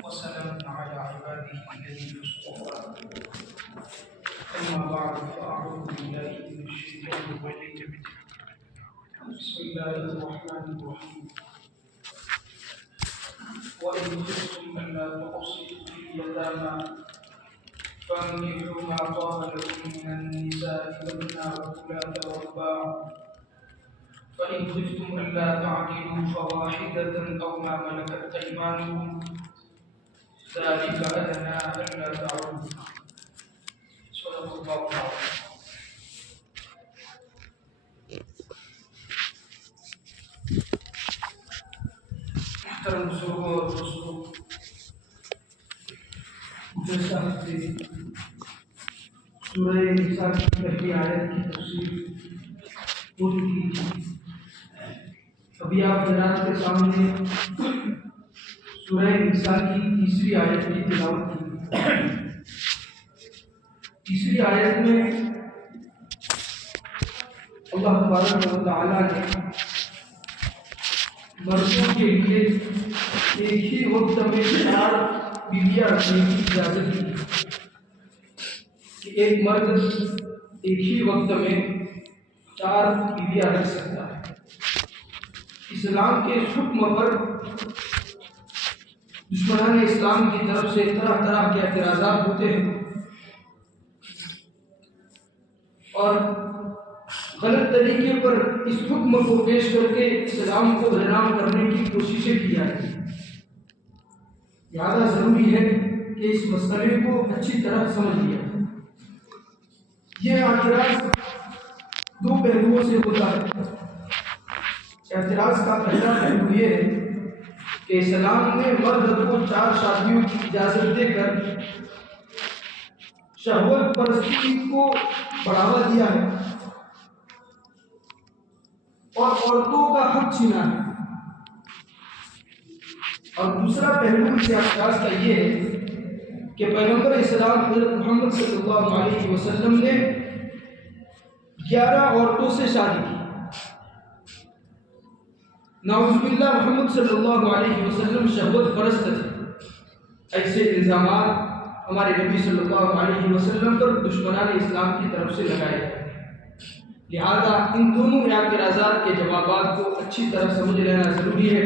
وسلام على عباده الذين اصطفى. أما بعد فأعوذ بالله من الشيطان الرجيم. بسم الله الرحمن الرحيم. وإن خفتم ألا تقسطوا في اليتامى فانكحوا ما طاب لكم من النساء مثنى وثلاث ورباع فإن خفتم ألا تعدلوا فواحدة أو ما ملكت أيمانكم ذلك أدنى ألا تعودوا. صدق الله العظيم. محترم بزرگوں اور دوستوں، جیسا ہفتے سورہ نساء کی پہلی آیت کی تفسیر پوری کی، ابھی آپ حضرات کے سامنے سورہ نساء کی تیسری آیت کی تلاوت کی۔ تیسری آیت میں اللہ تبارک و تعالیٰ نے مردوں کے لیے ایک ہی وقت میں 4 بیویاں رکھنے کی اجازت دی کہ ایک مرد ایک ہی وقت میں 4 بیویاں رکھ سکتا ہے۔ اسلام کے اس حکم پر دشمنان اسلام کی طرف سے طرح طرح کے اعتراضات ہوتے ہیں اور غلط طریقے پر اس حکم کو پیش کر کے اسلام کو بدنام کرنے کی کوششیں کی جاتی ہیں۔ لہذا ضروری ہے کہ اس مسئلے کو اچھی طرح سمجھ لیا جائے۔ یہ اعتراض 2 پہلوؤں سے ہوتا ہے۔ اعتراض کا پہلا پہلو یہ ہے کہ اسلام نے مرد کو 4 شادیوں کی اجازت دے کر شہوت پرستی کو بڑھاوا دیا ہے اور عورتوں کا حق چھینا ہے۔ اور دوسرا پہلو اس اعتراض کا یہ ہے کہ پیغمبر اسلام حضرت محمد صلی اللہ علیہ وسلم نے 11 عورتوں سے شادی کی۔ نعوذ باللہ محمد صلی اللہ علیہ وسلم شہوت پرست تھے۔ ایسے الزامات ہمارے نبی صلی اللہ علیہ وسلم پر دشمنان اسلام کی طرف سے لگائے گئے۔ لہذا ان دونوں اعتراضات کے جوابات کو اچھی طرح سمجھ لینا ضروری ہے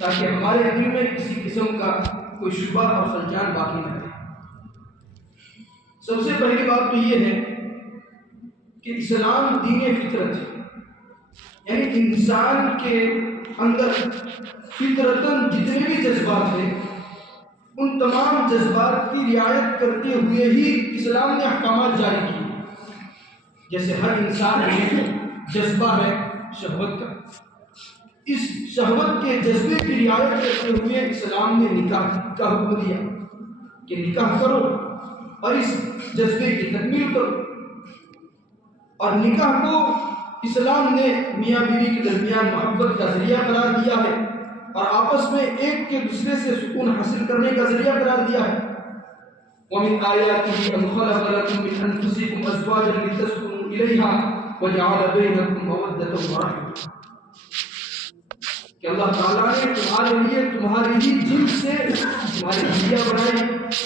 تاکہ ہمارے دل میں کسی قسم کا کوئی شبہ اور خلجان باقی نہ رہے۔ سب سے پہلی بات تو یہ ہے کہ اسلام دین فطرت ہے، یعنی انسان کے اندر فطرتاً جتنے بھی جذبات ہیں ان تمام جذبات کی رعایت کرتے ہوئے ہی اسلام نے احکامات جاری کیے۔ جیسے ہر انسان میں جذبہ ہے شہوت کا، اس شہوت کے جذبے کی رعایت کرتے ہوئے اسلام نے نکاح کا حکم دیا کہ نکاح کرو اور اس جذبے کی تکمیل کرو۔ اور نکاح کو اسلام نے میاں بیوی کے درمیان محبت کا ذریعہ قرار دیا ہے اور آپس میں ایک کے دوسرے سے سکون حاصل کرنے کا ذریعہ قرار دیا ہے۔ وَمِنْ آيَاتِهِ أَنْ خَلَقَ لَكُم مِّنْ أَنفُسِكُمْ أَزْوَاجًا لِتَسْكُنُوا إِلَيْهَا وَجَعَلَ بَيْنَكُمْ مَوَدَّةً وَرَحْمَةً، کہ اللہ تعالیٰ نے تمہارے لیے تمہاری ہی جنس سے تمہاری بیویاں بنائی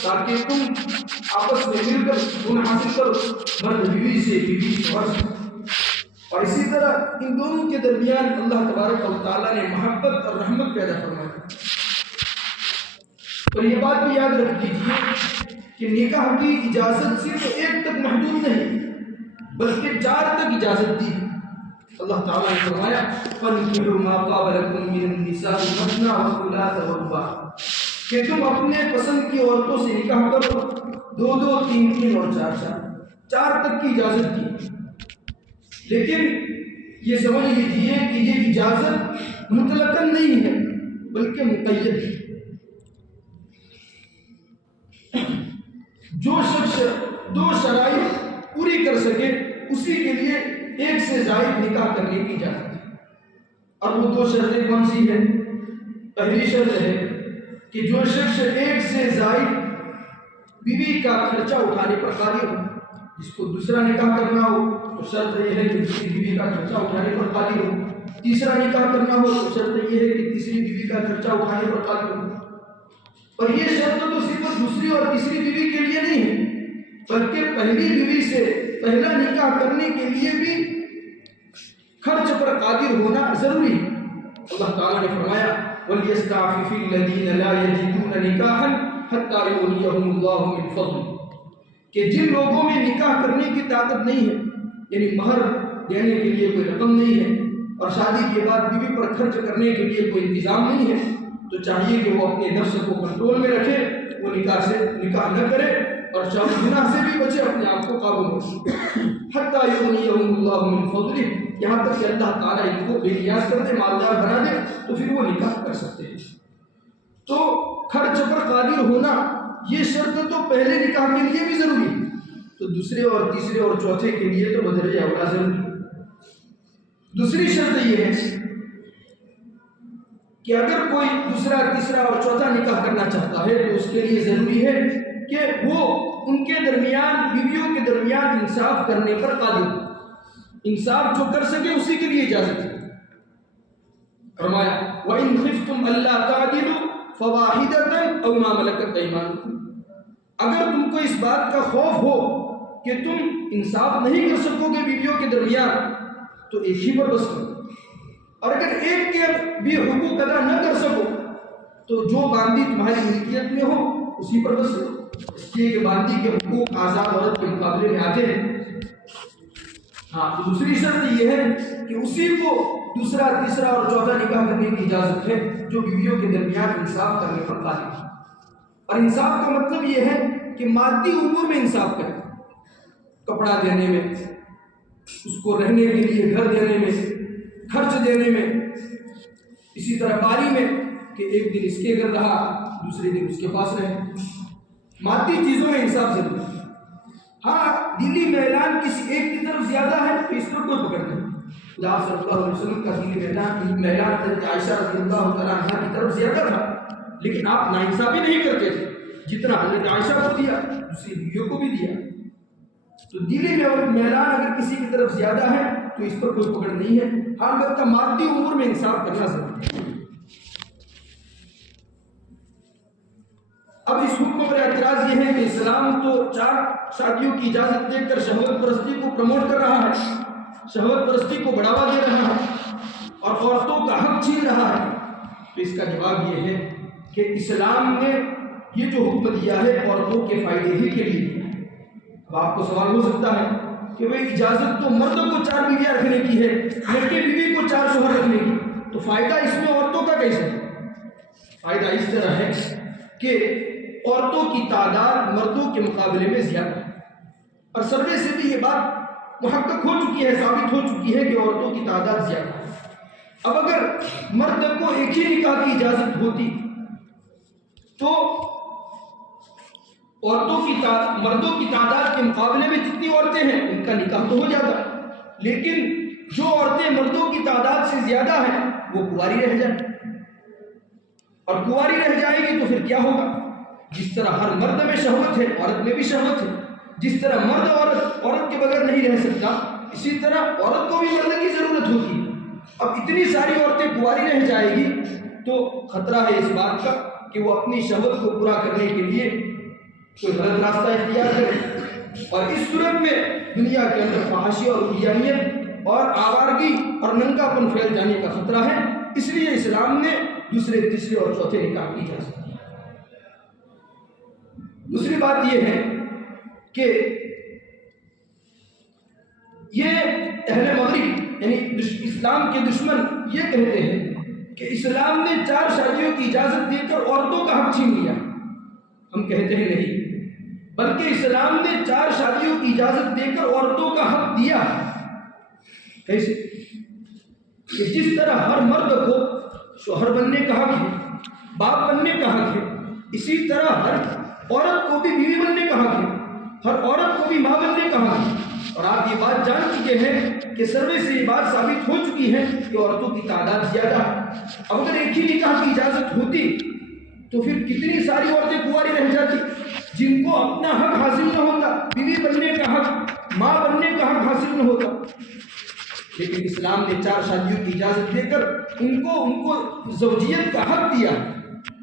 تاکہ تم آپس میں مل کر سکون حاصل کرو، مرد بیوی سے، بیوی شوہر سے۔ اور اسی طرح ان دونوں کے درمیان اللہ تبارک و تعالیٰ نے محبت اور رحمت پیدا فرمائی۔ اور یہ بات بھی یاد رکھ دیجیے کہ نکاح کی اجازت صرف 1 تک محدود نہیں بلکہ 4 تک اجازت دی۔ اللہ تعالیٰ نے فرمایا فَانكِحُوا مَا طَابَ لَكُم مِّنَ النِّسَاءِ مَثْنَىٰ وَثُلَاثَ وَرُبَاعَ، کہ تم اپنے پسند کی عورتوں سے نکاح کرو 2 3 اور 4 تک کی اجازت دی۔ لیکن یہ سمجھ لیجیے کہ یہ اجازت مطلقاً نہیں ہے بلکہ مقید ہے۔ جو شخص 2 شرائط پوری کر سکے اسی کے لیے 1 سے زائد نکاح کرنے کی اجازت ہے۔ اور وہ 2 شرطیں کون سی ہیں؟ پہلی شرط ہے کہ جو شخص 1 سے زائد بیوی کا خرچہ اٹھانے پر قادر ہو، جس کو دوسرا نکاح کرنا ہو تو شرط یہ ہے کہ دوسری بیوی کا خرچہ اٹھانے پر قادر ہو، تیسرا نکاح کرنا ہو تو شرط یہ ہے کہ تیسری بیوی کا خرچہ اٹھانے پر قادر ہو۔ اور یہ شرط تو صرف دوسری اور تیسری بیوی کے لیے نہیں ہے، بلکہ پہلی بیوی سے پہلا نکاح کرنے کے لیے بھی خرچ پر قادر ہونا ضروری ہے۔ اللہ تعالیٰ نے فرمایا وَلْيَسْتَعْفِفِ الَّذِينَ لَا يَجِدُونَ نِكَاحًا حَتَّى يُغْنِيَهُمُ اللَّهُ مِنْ فَضْلِهِ، کہ جن لوگوں میں نکاح کرنے کی طاقت نہیں ہے، یعنی مہر دینے کے لیے کوئی رقم نہیں ہے اور شادی کے بعد بیوی پر خرچ کرنے کے لیے کوئی انتظام نہیں ہے، تو چاہیے کہ وہ اپنے نفس کو کنٹرول میں رکھے، وہ نکاح نہ کرے اور شرعی گناہ سے بھی بچے، اپنے آپ کو قابو میں رکھے۔ حتیٰ یغنیہم اللہ من فضلہ، یہاں تک کہ اللہ تعالیٰ ان کو بے نیاز کر دے، مالدار بنا دے، تو پھر وہ نکاح کر سکتے ہیں۔ تو خرچ پر قادر ہونا یہ شرط تو پہلے نکاح کے لیے بھی ضروری ہے، تو دوسرے اور تیسرے اور چوتھے کے لیے تو بدرجہ اولا ضروری ہے۔ دوسری شرط یہ ہے کہ اگر کوئی دوسرا تیسرا اور چوتھا نکاح کرنا چاہتا ہے تو اس کے لیے ضروری ہے کہ وہ ان کے درمیان، بیویوں کے درمیان انصاف کرنے پر قادر ہو، انصاف جو کر سکے اسی کے لیے اجازت ہے۔ فرمایا وَإِنْ خِفْتُمْ أَلَّا تَعْدِلُوا فَوَاحِدَةً أَوْ مَا مَلَكَتْ أَيْمَانُكُمْ، اگر تم کو اس بات کا خوف ہو کہ تم انصاف نہیں کر سکو گے بیویوں کے درمیان تو ایک ہی پر بس کرو، اور اگر ایک کے بھی حقوق ادا نہ کر سکو تو جو باندی تمہاری ملکیت میں ہو اسی پر بس کرو، اس لیے کہ باندی کے حقوق آزاد عورت کے مقابلے میں آتے ہیں۔ ہاں، تو دوسری شرط یہ ہے کہ اسی کو دوسرا تیسرا اور چوتھا نکاح کرنے کی اجازت ہے جو بیویوں کے درمیان انصاف کرنے پر قادر ہے۔ اور انصاف کا مطلب یہ ہے کہ مادی امور میں انصاف کرے، کپڑا دینے میں، اس کو رہنے کے لیے گھر دینے میں، خرچ دینے میں، اسی طرح باری میں کہ ایک دن اس کے گھر رہا دوسرے دن اس کے پاس رہے، مادی چیزوں میں انصاف ضروری ہے۔ ہاں، دلی میلان کسی ایک کی طرف زیادہ ہے تو اس پر کوئی پکڑ نہیں۔ خدا صلی اللہ علیہ وسلم کا دلی میلان حضرت عائشہ رضی اللہ تعالیٰ عنہا کی طرف زیادہ تھا، لیکن آپ ناانصافی نہیں کرتے تھے، جتنا حضرت عائشہ کو دیا دوسری بیویوں کو بھی دیا۔ تو دلی میلان اگر کسی کی طرف زیادہ ہے تو اس پر کوئی پکڑ نہیں ہے، ہاں البتہ مادی امور میں انصاف کرنا ضروری ہے۔ اب اس حکم پر اعتراض یہ ہے کہ اسلام تو 4 شادیوں کی اجازت دے کر شہوت پرستی کو پروموٹ کر رہا ہے، شہوت پرستی کو بڑھاوا دے رہا ہے اور عورتوں کا حق چھین رہا ہے۔ تو اس کا جواب یہ ہے کہ اسلام نے یہ جو حکم دیا ہے عورتوں کے فائدے ہی کے لیے۔ اب آپ کو سوال ہو سکتا ہے کہ بھئی اجازت تو مردوں کو 4 بیویاں رکھنے کی ہے، لڑکے بیوی کو 4 شوہر رکھنے کی، تو فائدہ اس میں عورتوں کا کیسے ہے؟ فائدہ اس طرح ہے کہ عورتوں کی تعداد مردوں کے مقابلے میں زیادہ ہے، اور سروے سے بھی یہ بات محقق ہو چکی ہے، ثابت ہو چکی ہے کہ عورتوں کی تعداد زیادہ ہے۔ اب اگر مرد کو ایک ہی نکاح کی اجازت ہوتی تو مردوں کی تعداد کے مقابلے میں جتنی عورتیں ہیں ان کا نکاح تو ہو جاتا، لیکن جو عورتیں مردوں کی تعداد سے زیادہ ہیں وہ کنواری رہ جائیں، اور کنواری رہ جائے گی تو پھر کیا ہوگا؟ جس طرح ہر مرد میں شہوت ہے عورت میں بھی شہوت ہے، جس طرح مرد عورت کے بغیر نہیں رہ سکتا، اسی طرح عورت کو بھی مرد کی ضرورت ہوتی ہے۔ اب اتنی ساری عورتیں کنواری رہ جائے گی تو خطرہ ہے اس بات کا کہ وہ اپنی شہوت کو پورا کرنے کے لیے کوئی غلط راستہ اختیار کرے، اور اس صورت میں دنیا کے اندر فحاشی اور عریانیت اور آوارگی اور ننگا پن پھیل جانے کا خطرہ ہے۔ اس لیے اسلام نے دوسرے تیسرے اور چوتھے نکاح کی اجازت دی۔ دوسری بات یہ ہے کہ یہ اہل مغرب یعنی اسلام کے دشمن یہ کہتے ہیں کہ اسلام نے 4 شادیوں کی اجازت دے کر عورتوں کا حق چھین لیا۔ ہم کہتے ہیں نہیں، بلکہ اسلام نے 4 شادیوں کی اجازت دے کر عورتوں کا حق دیا۔ کیسے؟ کہ جس طرح ہر مرد کو شوہر بننے کا حق ہے، باپ بننے کا حق ہے، اسی طرح ہر عورت کو بھی بیوی بننے کا حق ہے، ہر عورت کو بھی ماں بننے کا حق ہے۔ اور آپ یہ بات جان چکے ہیں کہ سروے سے یہ بات ثابت ہو چکی ہے کہ عورتوں کی تعداد زیادہ ہے۔ اب اگر ایک ہی نکاح کی اجازت ہوتی تو پھر کتنی ساری عورتیں کنواری رہ جاتی جن کو اپنا حق حاصل نہ ہوتا، بیوی بننے کا حق، ماں بننے کا حق حاصل نہ ہوتا۔ لیکن اسلام نے 4 شادیوں کی اجازت دے کر ان کو زوجیت کا حق دیا،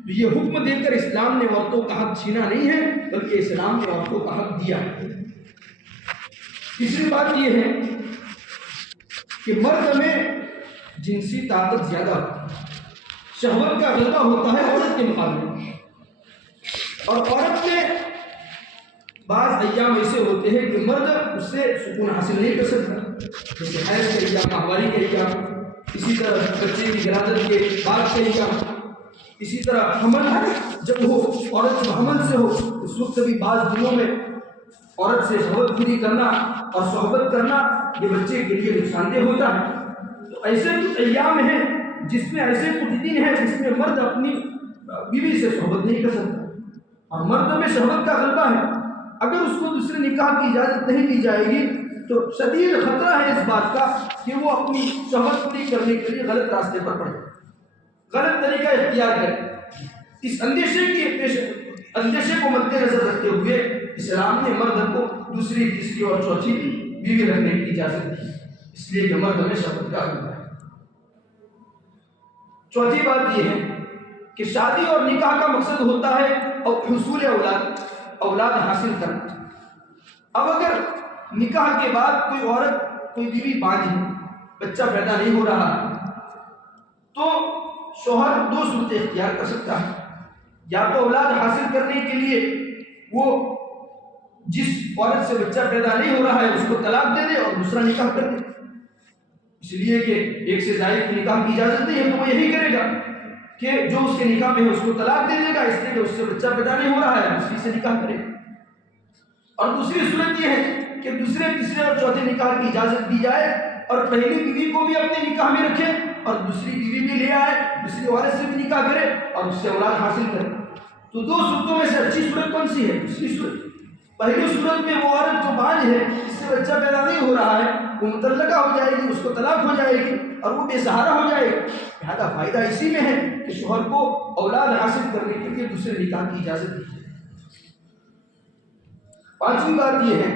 تو یہ حکم دے کر اسلام نے عورتوں کا حق چھینا نہیں ہے، بلکہ اسلام نے عورتوں کا حق دیا ہے۔ تیسری بات یہ ہے کہ مرد میں جنسی طاقت زیادہ ہوتی ہے، شہوت کا غلبہ ہوتا ہے عورت کے مقابلے میں، اور عورت میں بعض ایام ایسے ہوتے ہیں کہ مرد اس سے سکون حاصل نہیں کر سکتا، جیسے حیض کے ایام، ماہواری کے ایام، اسی طرح بچے کی ولادت کے بعد کے ایام، اسی طرح حمل جب ہو، عورت جب حمل سے ہو اس وقت بھی بعض دنوں میں عورت سے شہوت پوری کرنا اور صحبت کرنا یہ بچے کے لیے نقصان دہ ہوتا ہے۔ تو ایسے کچھ ایام ہیں جس میں ایسے کچھ دن ہیں جس میں مرد اپنی بیوی سے صحبت نہیں کر سکتا، اور مرد میں شہوت کا غلبہ ہے، اگر اس کو دوسرے نکاح کی اجازت نہیں دی جائے گی تو شدید خطرہ ہے اس بات کا کہ وہ اپنی شہوت پوری کرنے کے لیے غلط راستے پر پڑے، غلط طریقہ اختیار کرے۔ اس اندیشے کو مد نظر رکھتے ہوئے اسلام نے مرد کو دوسری، تیسری اور چوتھی بیوی رکھنے کی اجازت دی، اس لیے کہ مرد میں شہوت کا غلبہ ہے۔ چوتھی بات یہ ہے کہ شادی اور نکاح کا مقصد ہوتا ہے حصول اولاد حاصل کرنا۔ اب اگر نکاح کے بعد کوئی عورت، کوئی بیوی باندھی، بچہ پیدا نہیں ہو رہا، تو شوہر دو صورتیں اختیار کر سکتا ہے، یا تو اولاد حاصل کرنے کے لیے وہ جس عورت سے بچہ پیدا نہیں ہو رہا ہے اس کو طلاق دے دے اور دوسرا نکاح کر دے، اس لیے کہ ایک سے زائد کی نکاح کی اجازت نہیں ہے، تو وہ یہی کرے گا کہ جو اس کے نکاح میں ہے اس کو طلاق دے دے گا، اس لیے کہ اس سے بچہ پیدا نہیں ہو رہا ہے، دوسری سے نکاح کرے گا۔ اور دوسری صورت یہ ہے کہ دوسرے، تیسرے اور چوتھے نکاح کی اجازت دی جائے اور پہلی بیوی کو بھی اپنے نکاح میں رکھے اور دوسری بیوی بھی لے آئے، دوسری عورت سے بھی نکاح کرے اور اس سے اولاد حاصل کرے۔ تو دو صورتوں میں سے اچھی صورت کون سی ہے؟ دوسری صورت۔ پہلی صورت میں وہ عورت جو باندھ ہے، جس سے بچہ پیدا نہیں ہو رہا ہے، وہ مطلقہ ہو جائے گی، اس کو طلاق ہو جائے گی اور وہ بے سہارا ہو جائے گی۔ لہٰذا فائدہ اسی میں ہے کہ شوہر کو اولاد حاصل کرنے کے لیے دوسرے نکاح کی اجازت دی جائے۔ پانچویں بات یہ ہے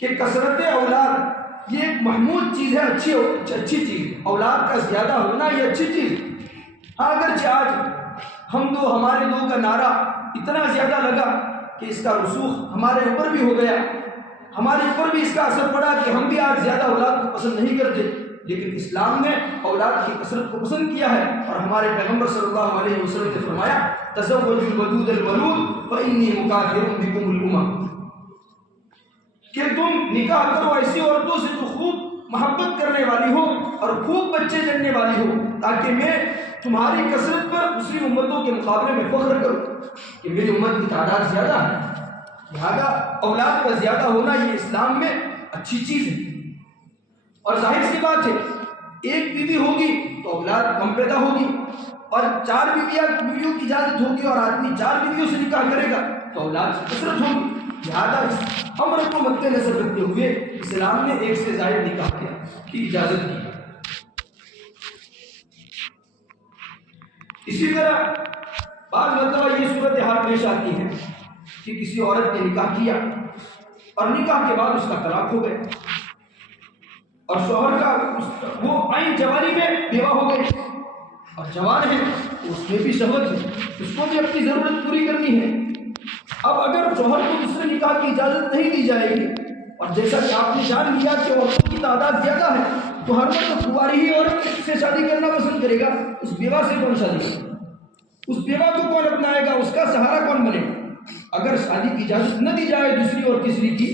کہ کثرت اولاد یہ ایک محمود چیز ہے، اچھی چیز، اولاد کا زیادہ ہونا یہ اچھی چیز۔ ہاں اگرچہ آج ہمارے دو کا نعرہ اتنا زیادہ لگا کہ اس کا رسوخ ہمارے اوپر بھی ہو گیا، ہمارے اوپر بھی اس کا اثر پڑا کہ ہم بھی آج زیادہ اولاد کو پسند نہیں کرتے، لیکن اسلام نے اولاد کی کثرت کو پسند کیا ہے، اور ہمارے پیغمبر صلی اللہ علیہ وسلم نے فرمایا تزوجوا الودود الولود فإنی مکافر بکم الامم، کہ تم نکاح کرو ایسی عورتوں سے جو خوب محبت کرنے والی ہو اور خوب بچے جننے والی ہو، تاکہ میں تمہاری کثرت پر دوسری امتوں کے مقابلے میں فخر کروں کہ میری امت کی تعداد زیادہ ہے۔ لہذا اولاد کا زیادہ ہونا یہ اسلام میں اچھی چیز ہے، اور ظاہر سی بات ہے ایک بیوی ہوگی تو اولاد کم پیدا ہوگی، اور چار بیویوں کی اجازت ہوگی اور آدمی چار بیویوں سے نکاح کرے گا تو اولاد سے کثرت ہوگی۔ لہٰذا اس امر کو مد نظر رکھتے ہوئے اسلام نے ایک سے زائد نکاح کی اجازت دی۔ اسی طرح بعض مرتبہ یہ صورتحال پیش آتی ہے کہ کسی عورت نے نکاح کیا اور نکاح کے بعد اس کا طلاق ہو گیا، اور شوہر کا وہ عین جوانی میں بیوہ ہو گئی، اور جوان ہے اس میں بھی شہوت ہے، اس کو بھی اپنی ضرورت پوری کرنی ہے۔ اب اگر شوہر کو دوسرے نکاح کی اجازت نہیں دی جائے گی، اور جیسا کہ آپ نے جان لیا کہ عورتوں کی تعداد زیادہ ہے، تو ہر وقت کنواری ہی عورت سے شادی کرنا پسند کرے گا، اس بیوہ سے کون شادی کرے گا؟ اس بیوہ کو کون اپنائے گا؟ اس کا سہارا کون بنے گا؟ اگر شادی کی اجازت نہ دی جائے دوسری اور تیسری کی،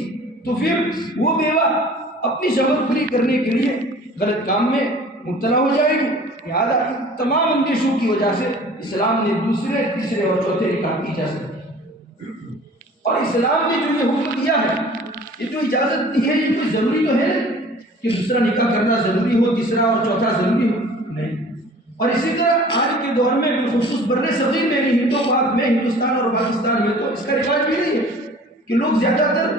تو پھر وہ بیوہ اپنی شہوت پوری کرنے کے لیے غلط کام میں مبتلا ہو جائے گی۔ لہٰذا تمام اندیشوں کی وجہ سے اسلام نے دوسرے، تیسرے اور چوتھے نکاح کی اجازت دی، اور اسلام نے جو یہ حکم دیا ہے، یہ جو اجازت دی ہے، یہ کوئی ضروری تو ہے کہ دوسرا نکاح کرنا ضروری ہو، تیسرا اور چوتھا ضروری ہو، نہیں۔ اور اسی طرح آج کے دور میں بالخصوص بر صغیر میں، ہندو پاک میں، ہندوستان اور پاکستان میں تو اس کا رواج بھی نہیں ہے کہ لوگ زیادہ تر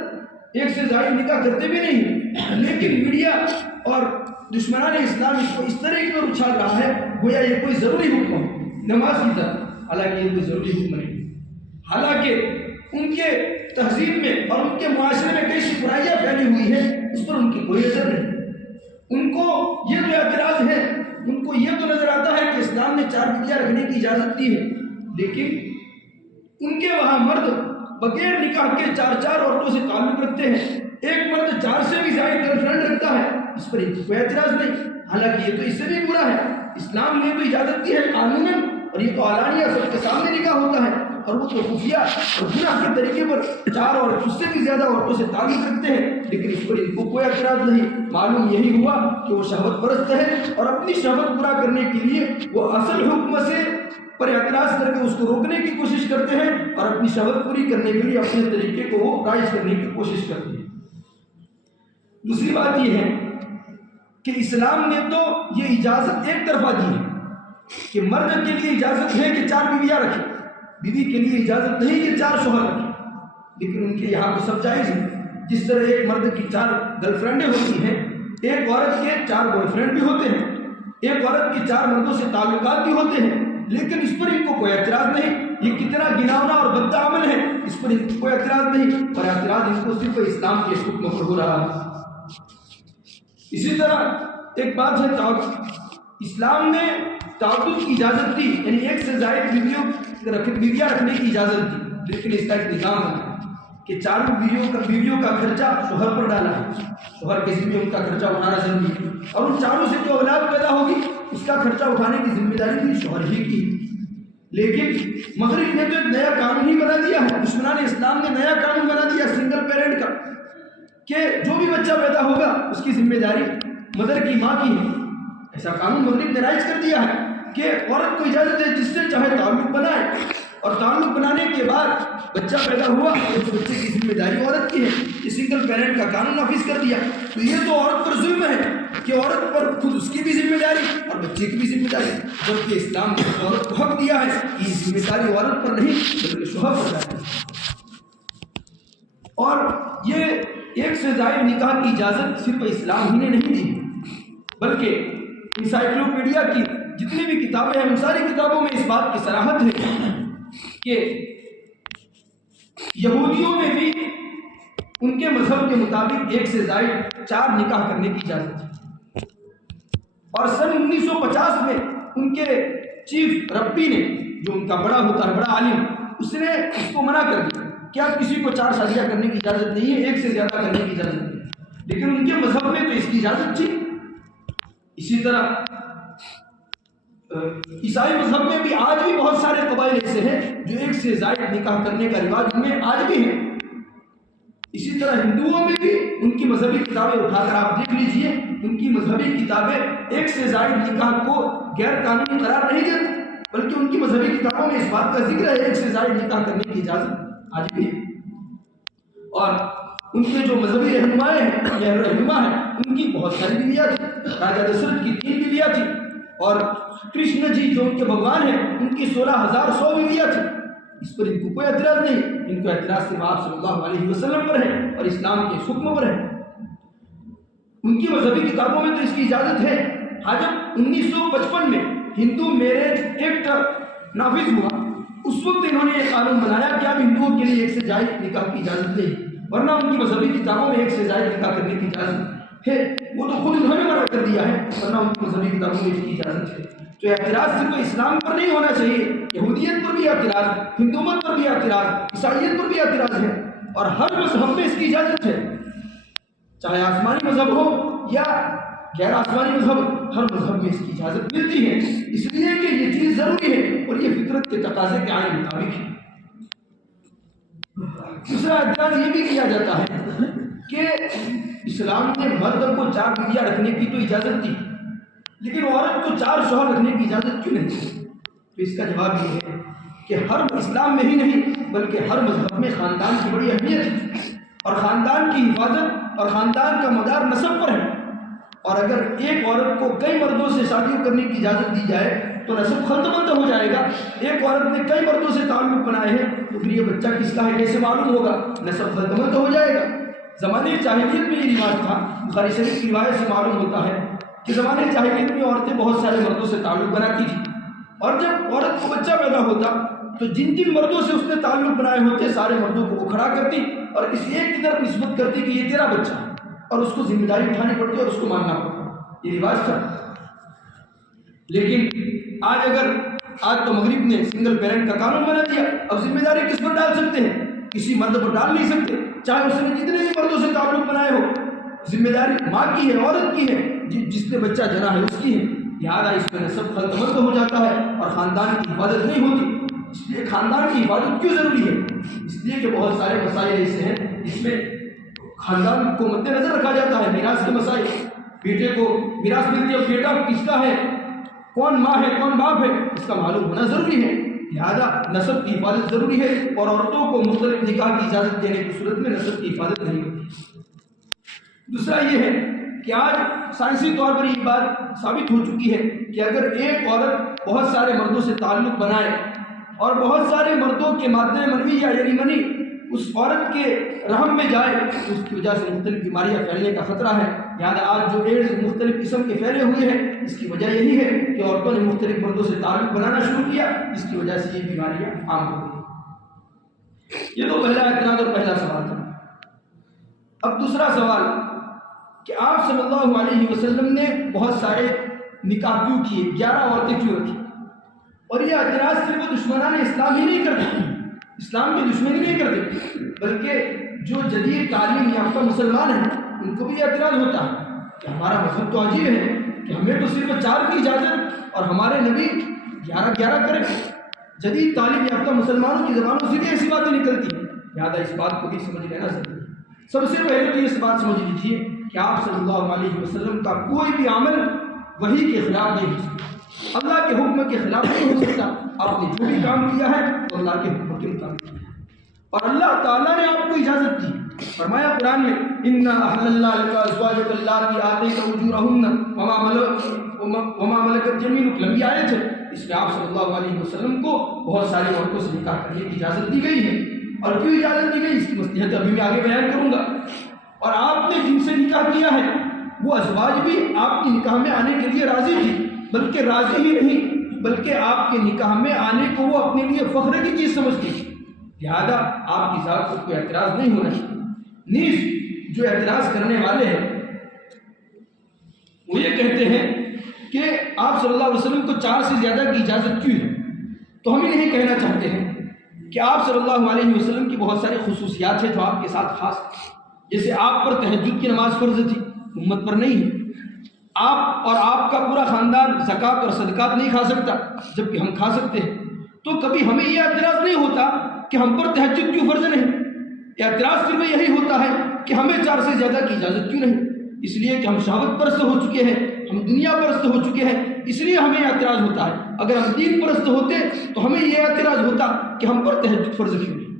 ایک سے زائد نکاح کرتے بھی نہیں، لیکن میڈیا اور دشمنان اسلام اس کو اس طرح کی اچھال رہا ہے گویا یہ کوئی ضروری حکم ہے نماز کی طرح، حالانکہ یہ کوئی ضروری حکم نہیں۔ حالانکہ ان کے تہذیب میں اور ان کے معاشرے میں کئی سی برائیاں پھیلی ہوئی ہیں، اس پر ان کی کوئی نظر نہیں۔ ان کو یہ جو اعتراض ہے ان کو یہ تو نظر آتا ہے کہ اسلام نے 4 بیویاں رکھنے کی اجازت دی ہے، لیکن ان کے وہاں مرد بغیر نکاح کے 4 عورتوں سے تعلق رکھتے ہیں، ایک مرد 4 سے بھی زائد گرل فرینڈ رکھتا ہے، اس پر کوئی اعتراض نہیں، حالانکہ یہ تو اس سے بھی برا ہے۔ اسلام نے تو اجازت دی ہے قانوناً، اور یہ تو علانیہ سب کے سامنے نکاح ہوتا ہے، اور وہ تو خفیہ اور گناہ کے طریقے پر 4 اور اس سے بھی زیادہ عورتوں سے تعلق رکھتے ہیں، لیکن اس پر ان کو کوئی اعتراض نہیں۔ معلوم یہی ہوا کہ وہ شہوت پرست ہے، اور اپنی شہوت پورا کرنے کے لیے وہ اصل حکم سے پر اعتراض کر کے اس کو روکنے کی کوشش کرتے ہیں، اور اپنی شہوت پوری کرنے کے لیے اپنے طریقے کو وہ رائج کرنے کی کوشش کرتے ہیں۔ دوسری بات یہ ہے کہ اسلام نے تو یہ اجازت ایک طرفہ دی ہے کہ مرد کے لیے اجازت ہے کہ 4 بیویاں رکھے، بیوی کے لیے اجازت نہیں کہ 4 شوہر رکھے، لیکن ان کے یہاں تو سب جائز ہے۔ جس طرح ایک مرد کی 4 گرل فرینڈیں ہوتی ہیں، ایک عورت کے 4 بوائے فرینڈ بھی ہوتے ہیں، ایک عورت کی 4 مردوں سے تعلقات بھی ہوتے ہیں، لیکن اس پر ان کو کوئی اعتراض نہیں۔ یہ کتنا گناونا اور بد عمل ہے، اس پر ان کو کوئی اعتراض نہیں، پر اعتراض ان کو صرف اسلام کے حکم پر ہو رہا ہے۔ اسی طرح ایک بات ہے، اسلام نے تعدد کی اجازت دی، یعنی 1 سے زائد بیویاں رکھنے کی اجازت دی، لیکن اس کا ایک نظام ہے کہ 4 بیویوں کا خرچہ شوہر پر ڈالا ہے، شوہر کے ذمہ ان کا خرچہ اٹھانا ضروری ہے، اور ان 4 سے جو اولاد پیدا ہوگی اس کا خرچہ اٹھانے کی ذمہ داری بھی شوہر ہی کی۔ لیکن مغرب نے تو ایک نیا قانون ہی بنا دیا ہے، دشمنان اسلام نے نیا قانون بنا دیا سنگل پیرنٹ کا، کہ جو بھی بچہ پیدا ہوگا اس کی ذمہ داری مدر کی، ماں کی ہے۔ ایسا قانون مغرب نے رائج کر دیا ہے کہ عورت کو اجازت ہے جس سے چاہے تعلق بنائے، اور تعلق بنانے کے بعد بچہ پیدا ہوا تو اس بچے کی ذمہ داری عورت کی ہے۔ یہ سنگل پیرنٹ کا قانون نافذ کر دیا، تو یہ تو عورت پر ظلم ہے کہ عورت پر خود اس کی بھی ذمہ داری اور بچے کی بھی ذمہ داری، جبکہ اسلام نے عورت کو حق دیا ہے کہ ذمہ داری عورت پر نہیں بلکہ شوہر پر ہے۔ اور یہ 1 سے زائد نکاح کی اجازت صرف اسلام ہی نے نہیں دی، بلکہ انسائکلوپیڈیا کی جتنی بھی کتابیں ہیں ان ساری کتابوں میں اس بات کی صراحت ہے کہ یہودیوں میں بھی ان کے مذہب کے مطابق 1 سے زائد 4 نکاح کرنے کی اجازت ہے، اور سن 1950 میں ان کے چیف ربی نے، جو ان کا بڑا ہوتا ہے، بڑا عالم، اس نے اس کو منع کر دیا کہ آپ کسی کو 4 شادیاں کرنے کی اجازت نہیں ہے، 1 سے زیادہ کرنے کی اجازت نہیں ہے، لیکن ان کے مذہب میں تو اس کی اجازت تھی۔ اسی طرح عیسائی مذہب میں بھی آج بھی بہت سارے قبائل ایسے ہیں جو 1 سے زائد نکاح کرنے کا رواج ان میں آج بھی ہے۔ اسی طرح ہندوؤں میں بھی ان کی مذہبی کتابیں اٹھا کر آپ دیکھ لیجئے، ان کی مذہبی کتابیں 1 سے زائد نکاح کو غیر قانونی قرار نہیں دیتی، بلکہ ان کی مذہبی کتابوں میں اس بات کا ذکر ہے 1 سے زائد نکاح کرنے کی اجازت آج بھی ہے۔ اور ان کے جو مذہبی رہنمائے ہیں یا رہنما ہیں، ان کی بہت ساری بیویاں تھیں، راجا دشرتھ کی 3 بیویاں تھیں، اور کرشن جی جو ان کے بھگوان ہیں ان کی 16,100 بیویاں تھیں۔ اس پر ان کو کوئی اعتراض نہیں، ان کو اعتراض صرف آپ صلی اللہ علیہ وسلم پر ہے اور اسلام کے حکم پر ہے۔ ان کی مذہبی کتابوں میں تو اس کی اجازت ہے۔ جب 1955 میں ہندو میرج ایکٹ نافذ ہوا، اس وقت انہوں نے یہ قانون بنایا کہ اب ہندوؤں کے لیے 1 سے زائد نکاح کی اجازت نہیں، ورنہ ان کی مذہبی کتابوں میں 1 سے زائد نکاح کرنے کی اجازت ہے، وہ تو خود انہوں نے منع کر دیا ہے، ورنہ ان کی مذہبی کتابوں میں اس کی اجازت ہے۔ تو اعتراض صرف اسلام پر نہیں ہونا چاہیے، یہودیت پر بھی اعتراض، ہندومت پر بھی اعتراض، عیسائیت پر بھی اعتراض ہے، اور ہر مذہب میں اس کی اجازت ہے، چاہے آسمانی مذہب ہو یا غیر آسمانی مذہب، ہر مذہب میں اس کی اجازت ملتی ہے، اس لیے کہ یہ چیز ضروری ہے اور یہ فطرت کے تقاضے کے عین مطابق ہے۔ دوسرا اعتراض یہ بھی کیا جاتا ہے کہ اسلام نے مرد کو 4 بیویاں رکھنے کی تو اجازت دی، لیکن عورت کو 4 شوہر رکھنے کی اجازت کیوں نہیں دی؟ تو اس کا جواب یہ ہے کہ ہر اسلام میں ہی نہیں بلکہ ہر مذہب میں خاندان کی بڑی اہمیت ہے، اور خاندان کی حفاظت اور خاندان کا مدار نسب پر ہے، اور اگر ایک عورت کو کئی مردوں سے شادی کرنے کی اجازت دی جائے تو نسب خلط بند ہو جائے گا۔ ایک عورت نے کئی مردوں سے تعلق بنائے ہیں تو پھر یہ بچہ کس کا ہے کیسے معلوم ہوگا؟ نسب خلط بند ہو جائے گا۔ زمانے جاہلیت میں یہ رواج تھا، بخاری شریف کی روایت سے معلوم ہوتا ہے کہ زمانے جاہلیت میں عورتیں بہت سارے مردوں سے تعلق بناتی تھیں، اور جب عورت کو بچہ پیدا ہوتا تو جن جن مردوں سے اس نے تعلق بنائے ہوتے سارے مردوں کو وہ کھڑا کرتی اور اس ایک کی طرف نسبت کرتی کہ یہ تیرا بچہ ہے، اور اس کو ذمہ داری اٹھانی پڑتی اور اس کو ماننا پڑتا، یہ رواج تھا۔ لیکن آج تو مغرب نے سنگل پیرنٹ کا قانون بنا دیا. اب ذمہ داری کس پر ڈال سکتے ہیں؟ کسی مرد پر ڈال نہیں سکتے، چاہے اس نے جتنے بھی مردوں سے تعلق بنائے ہو. ذمہ داری ماں کی ہے، عورت کی ہے، جس نے بچہ جنا ہے اس کی ہے. لہٰذا اس میں نسب خلط ہو جاتا ہے اور خاندان کی حفاظت نہیں ہوتی. اس لیے خاندان کی حفاظت کیوں ضروری ہے؟ اس لیے کہ بہت سارے مسائل ایسے ہیں جس میں خاندان کو مد نظر رکھا جاتا ہے. میراث کے مسائل، بیٹے کو میراث ملتی ہے، بیٹا کس کا ہے، کون ماں ہے کون باپ ہے، اس کا معلوم ہونا ضروری ہے. لہذا نسب کی حفاظت ضروری ہے، اور عورتوں کو مختلف نکاح کی اجازت دینے کی صورت میں نسب کی حفاظت نہیں ہوتی. دوسرا یہ ہے کہ آج سائنسی طور پر یہ بات ثابت ہو چکی ہے کہ اگر ایک عورت بہت سارے مردوں سے تعلق بنائے اور بہت سارے مردوں کے مادہ منوی یا یعنی منی اس عورت کے رحم میں جائے تو اس کی وجہ سے مختلف بیماریاں پھیلنے کا خطرہ ہے. یعنی آج جو ایڈز مختلف قسم کے پھیلے ہوئے ہیں اس کی وجہ یہی ہے کہ عورتوں نے مختلف مردوں سے تعلق بنانا شروع کیا، جس کی وجہ سے یہ بیماریاں عام ہو گئی. یہ تو پہلا اعتراض اور پہلا سوال تھا. اب دوسرا سوال کہ آپ صلی اللہ علیہ وسلم نے بہت سارے نکاح کیوں کیے، 11 عورتیں کیوں رکھی؟ اور یہ اعتراض صرف دشمنان اسلام ہی نہیں کرتے، اسلام کی دشمنی نہیں کرتے، بلکہ جو جدید تعلیم یافتہ مسلمان ہیں ان کو بھی اعتراض ہوتا ہے کہ ہمارا مذہب تو عجیب ہے کہ ہمیں تو صرف 4 کی اجازت اور ہمارے نبی 11 کرے. جدید تعلیم یافتہ مسلمانوں کی زبانوں سے بھی ایسی باتیں نکلتی ہیں. لہٰذا اس بات کو بھی سمجھ لینا ضروری ہے. سب سے پہلے تو اس بات سمجھ لیجیے کہ آپ صلی اللہ علیہ وسلم کا کوئی بھی عمل وحی کے خلاف نہیں ہو سکتا، اللہ کے حکم کے خلاف نہیں ہو سکتا. آپ نے جو بھی کام کیا ہے تو اللہ کے حکم کے مطابق کیا ہے، اور اللہ تعالیٰ نے آپ کو اجازت دی. فرمایا قرآن میں اِنَّا أَحْلَلْنَا لَكَ أَزْوَاجَكَ اللَّاتِي آتَيْتَ أُجُورَهُنَّ وَمَا مَلَكَتْ يَمِينُكَ. لمبی آیت ہے، اس میں آپ صلی اللہ علیہ وسلم کو بہت ساری عورتوں سے نکاح کرنے کی اجازت دی گئی ہے. اور کیوں اجازت دی گئی اس کی مصلحت ابھی میں آگے بیان کروں گا. اور آپ نے جن سے نکاح کیا ہے وہ ازواج بھی آپ کی نکاح میں آنے کے لیے راضی تھی، بلکہ راضی ہی نہیں بلکہ آپ کے نکاح میں آنے کو وہ اپنے لیے فخر کی چیز سمجھتی تھی. لہذا آپ کی ذات پر کوئی اعتراض نہیں ہونا چاہیے. نیز جو اعتراض کرنے والے ہیں وہ یہ کہتے ہیں کہ آپ صلی اللہ علیہ وسلم کو 4 سے زیادہ کی اجازت کیوں ہے؟ تو ہم انہیں کہنا چاہتے ہیں کہ آپ صلی اللہ علیہ وسلم کی بہت ساری خصوصیات ہیں جو آپ کے ساتھ خاص ہیں. جیسے آپ پر تہجد کی نماز فرض تھی، امت پر نہیں ہے. آپ اور آپ کا پورا خاندان زکوٰۃ اور صدقات نہیں کھا سکتا جبکہ ہم کھا سکتے ہیں. تو کبھی ہمیں یہ اعتراض نہیں ہوتا کہ ہم پر تہجد کیوں فرض نہیں. اعتراض صرف یہی ہوتا ہے کہ ہمیں 4 سے زیادہ کی اجازت کیوں نہیں. اس لیے کہ ہم شہوت پرست ہو چکے ہیں، ہم دنیا پرست ہو چکے ہیں، اس لیے ہمیں اعتراض ہوتا ہے. اگر ہم دین پرست ہوتے تو ہمیں یہ اعتراض ہوتا کہ ہم پر تہجد فرض کیوں نہیں.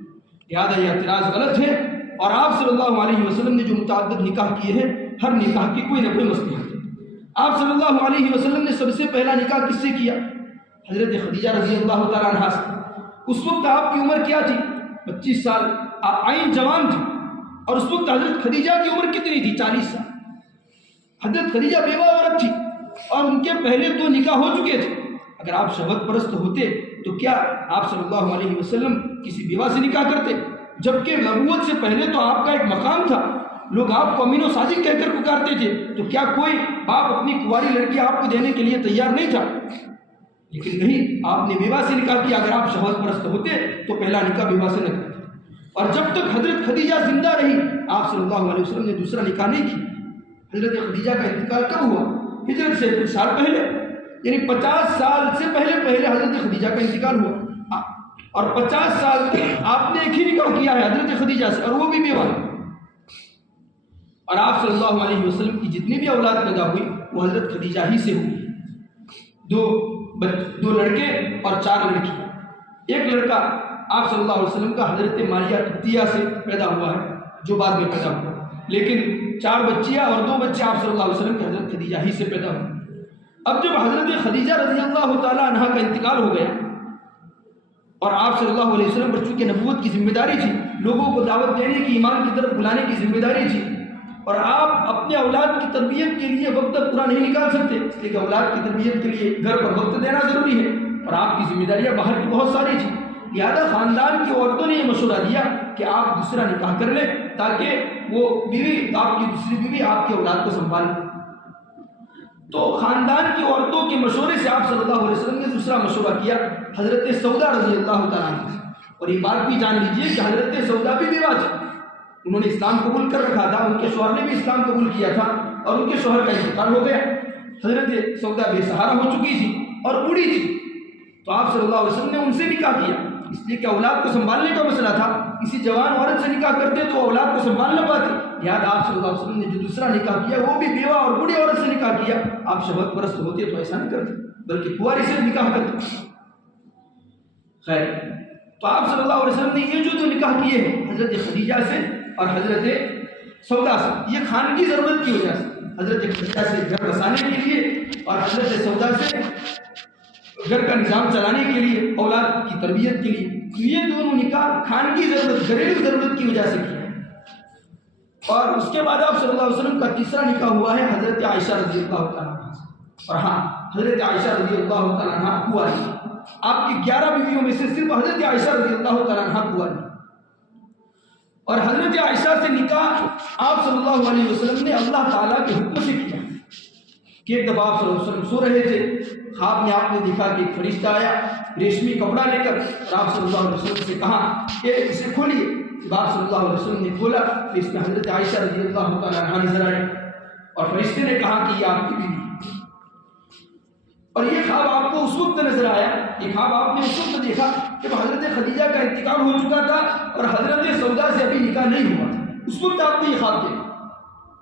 لہٰذا یہ اعتراض غلط ہے. اور آپ صلی اللہ علیہ وسلم نے جو متعدد نکاح کیے ہیں ہر نکاح کی کوئی نہ کوئی مصلحت ہے. آپ صلی اللہ علیہ وسلم نے سب سے پہلا نکاح کس سے کیا؟ حضرت خدیجہ رضی اللہ تعالیٰ عنہا سے. اس وقت آپ کی عمر کیا تھی؟ 25 سال. آپ عین جوان تھی. اور اس وقت حضرت خدیجہ کی عمر کتنی تھی؟ 40 سال. حضرت خدیجہ بیوہ عورت تھی اور ان کے پہلے 2 نکاح ہو چکے تھے. اگر آپ شہوت پرست ہوتے تو کیا آپ صلی اللہ علیہ وسلم کسی بیوہ سے نکاح کرتے؟ جبکہ نبوت سے پہلے تو آپ کا ایک مقام تھا، لوگ آپ کو امین و صادق کہہ کر پکارتے تھے. تو کیا کوئی باپ اپنی کنواری لڑکی آپ کو دینے کے لیے تیار نہیں تھا؟ لیکن نہیں، آپ نے بیوہ سے نکاح کیا. اگر آپ شہوت پرست ہوتے تو پہلا نکاح بیوہ سے نہ کرتے. اور جب تک حضرت خدیجہ زندہ رہی آپ صلی اللہ علیہ وسلم نے دوسرا نکاح نہیں کیا. حضرت خدیجہ کا انتقال کب ہوا؟ ہجرت سے کچھ سال پہلے، یعنی 50 سال سے پہلے حضرت خدیجہ کا انتقال ہوا. اور 50 سال آپ نے ایک ہی نکاح کیا ہے حضرت خدیجہ سے، اور وہ بھی بیوہ. اور آپ صلی اللہ علیہ وسلم کی جتنی بھی اولاد پیدا ہوئی وہ حضرت خدیجہ ہی سے ہوئی. 2 لڑکے اور 4 لڑکی. ایک لڑکا آپ صلی اللہ علیہ وسلم کا حضرت ماریہ قبطیہ سے پیدا ہوا ہے جو بعد میں پیدا ہوا. لیکن 4 بچیاں اور 2 بچے آپ صلی اللہ علیہ وسلم کے حضرت خدیجہ ہی سے پیدا ہوئے. اب جب حضرت خدیجہ رضی اللہ تعالیٰ عنہا کا انتقال ہو گیا اور آپ صلی اللہ علیہ وسلم پر چونکہ نبوت کی ذمہ داری تھی، لوگوں کو دعوت دینے کی، ایمان کی طرف بلانے کی ذمہ داری تھی، اور آپ اپنے اولاد کی تربیت کے لیے وقت پورا نہیں نکال سکتے، اس لیے کہ اولاد کی تربیت کے لیے گھر پر وقت دینا ضروری ہے، اور آپ کی ذمہ داریاں باہر کی بہت ساری تھیں. لہٰذا خاندان کی عورتوں نے یہ مشورہ دیا کہ آپ دوسرا نکاح کر لیں تاکہ وہ بیوی، آپ کی دوسری بیوی آپ کی اولاد کو سنبھال لے. تو خاندان کی عورتوں کے مشورے سے آپ صلی اللہ علیہ وسلم نے دوسرا مشورہ کیا حضرت سودا رضی اللہ تعالیٰ عنہ سے. اور یہ بات بھی جان لیجیے کہ حضرت سودا بھی بیوہ تھی, انہوں نے اسلام قبول کر رکھا تھا, ان کے شوہر نے بھی اسلام قبول کیا تھا اور ان کے شوہر کا انتقال ہو گیا. حضرت سودا بے سہارا ہو چکی تھی اور بوڑھی تھی, تو آپ صلی اللہ علیہ وسلم نے ان سے نکاح کیا, اس لیے کہ اولاد کو سنبھالنے کا مسئلہ تھا. کسی جوان عورت سے نکاح کرتے تو اولاد کو سنبھال نہ پاتے. یاد آپ صلی اللہ علیہ وسلم نے جو دوسرا نکاح کیا وہ بھی بیوہ اور بوڑھی عورت سے نکاح کیا. آپ شہوت پرست ہوتے تو ایسا نہیں کرتے, بلکہ کنواری سے نکاح کرتے. خیر, تو آپ صلی اللہ علیہ وسلم نے یہ جو نکاح کیے ہیں حضرت خدیجہ سے اور حضرت سودا سے, یہ خانگی ضرورت کی وجہ سے, حضرت خدیجہ سے گھر بسانے کے لیے اور حضرت سودا سے گھر کا نظام چلانے کے لیے, اولاد کی تربیت کے لیے. یہ دونوں نکاح خانگی ضرورت, گھریلو ضرورت کی وجہ سے کیا ہے. اور اس کے بعد آپ صلی اللہ علیہ وسلم کا تیسرا نکاح ہوا ہے حضرت عائشہ رضی اللہ تعالیٰ عنہ سے. اور ہاں, حضرت عائشہ رضی اللہ تعالیٰ عنہ کنواری, آپ کی 11 بیویوں میں سے صرف حضرت عائشہ رضی اللہ تعالیٰ عنہ کنواری. اور حضرت عائشہ سے نکاح آپ صلی اللہ علیہ وسلم نے اللہ تعالیٰ کے حکم سے کیا کہ ایک دفعہ آپ صلی اللہ علیہ وسلم سو رہے تھے, خواب میں آپ نے دیکھا کہ ایک فرشتہ آیا ریشمی کپڑا لے کر, اور آپ صلی اللہ علیہ وسلم سے کہا کہ اسے کھولیے. آپ صلی اللہ علیہ وسلم نے کھولا تو اس میں حضرت عائشہ رضی اللہ تعالیٰ عنہ نظر آئی, اور فرشتے نے کہا کہ یہ آپ کی بیوی. اور یہ خواب آپ کو اس وقت نظر آیا, یہ خواب آپ نے اس وقت دیکھا جب حضرت خدیجہ کا انتقال ہو چکا تھا اور حضرت سودا سے ابھی نکاح نہیں ہوا تھا. اس وقت آپ نے یہ خواب دیکھا,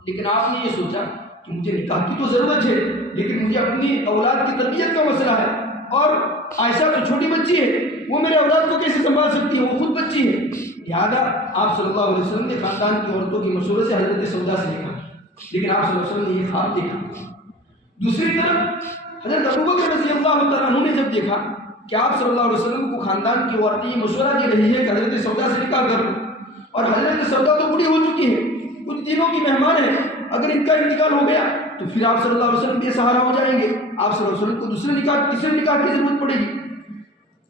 لیکن آپ نے یہ سوچا کہ مجھے نکاح کی تو ضرورت ہے, لیکن مجھے اپنی اولاد کی تربیت کا مسئلہ ہے, اور عائشہ تو چھوٹی بچی ہے, وہ میرے اولاد کو کیسے سنبھال سکتی ہے, وہ خود بچی ہے. لہٰذا آپ صلی اللہ علیہ وسلم نے خاندان کی عورتوں کے مشورے سے حضرت سودا سے نکاح, لیکن آپ صلی اللہ علیہ وسلم نے یہ خواب دیکھا. دوسری طرف حضرت ابوبکر رضی اللہ تعالیٰ عنہ نے جب دیکھا کہ آپ صلی اللہ علیہ وسلم کو خاندان کی عورتیں یہ مشورہ دے رہی ہے کہ حضرت سودا سے نکاح کر لو, اور حضرت سودا تو بوڑھی ہو چکی ہے, کچھ دنوں کی مہمان ہے, اگر ان کا انتقال ہو گیا تو پھر آپ صلی اللہ علیہ وسلم بے سہارا ہو جائیں گے, آپ صلی اللہ علیہ وسلم کو تیسرے نکاح کی ضرورت پڑے گی.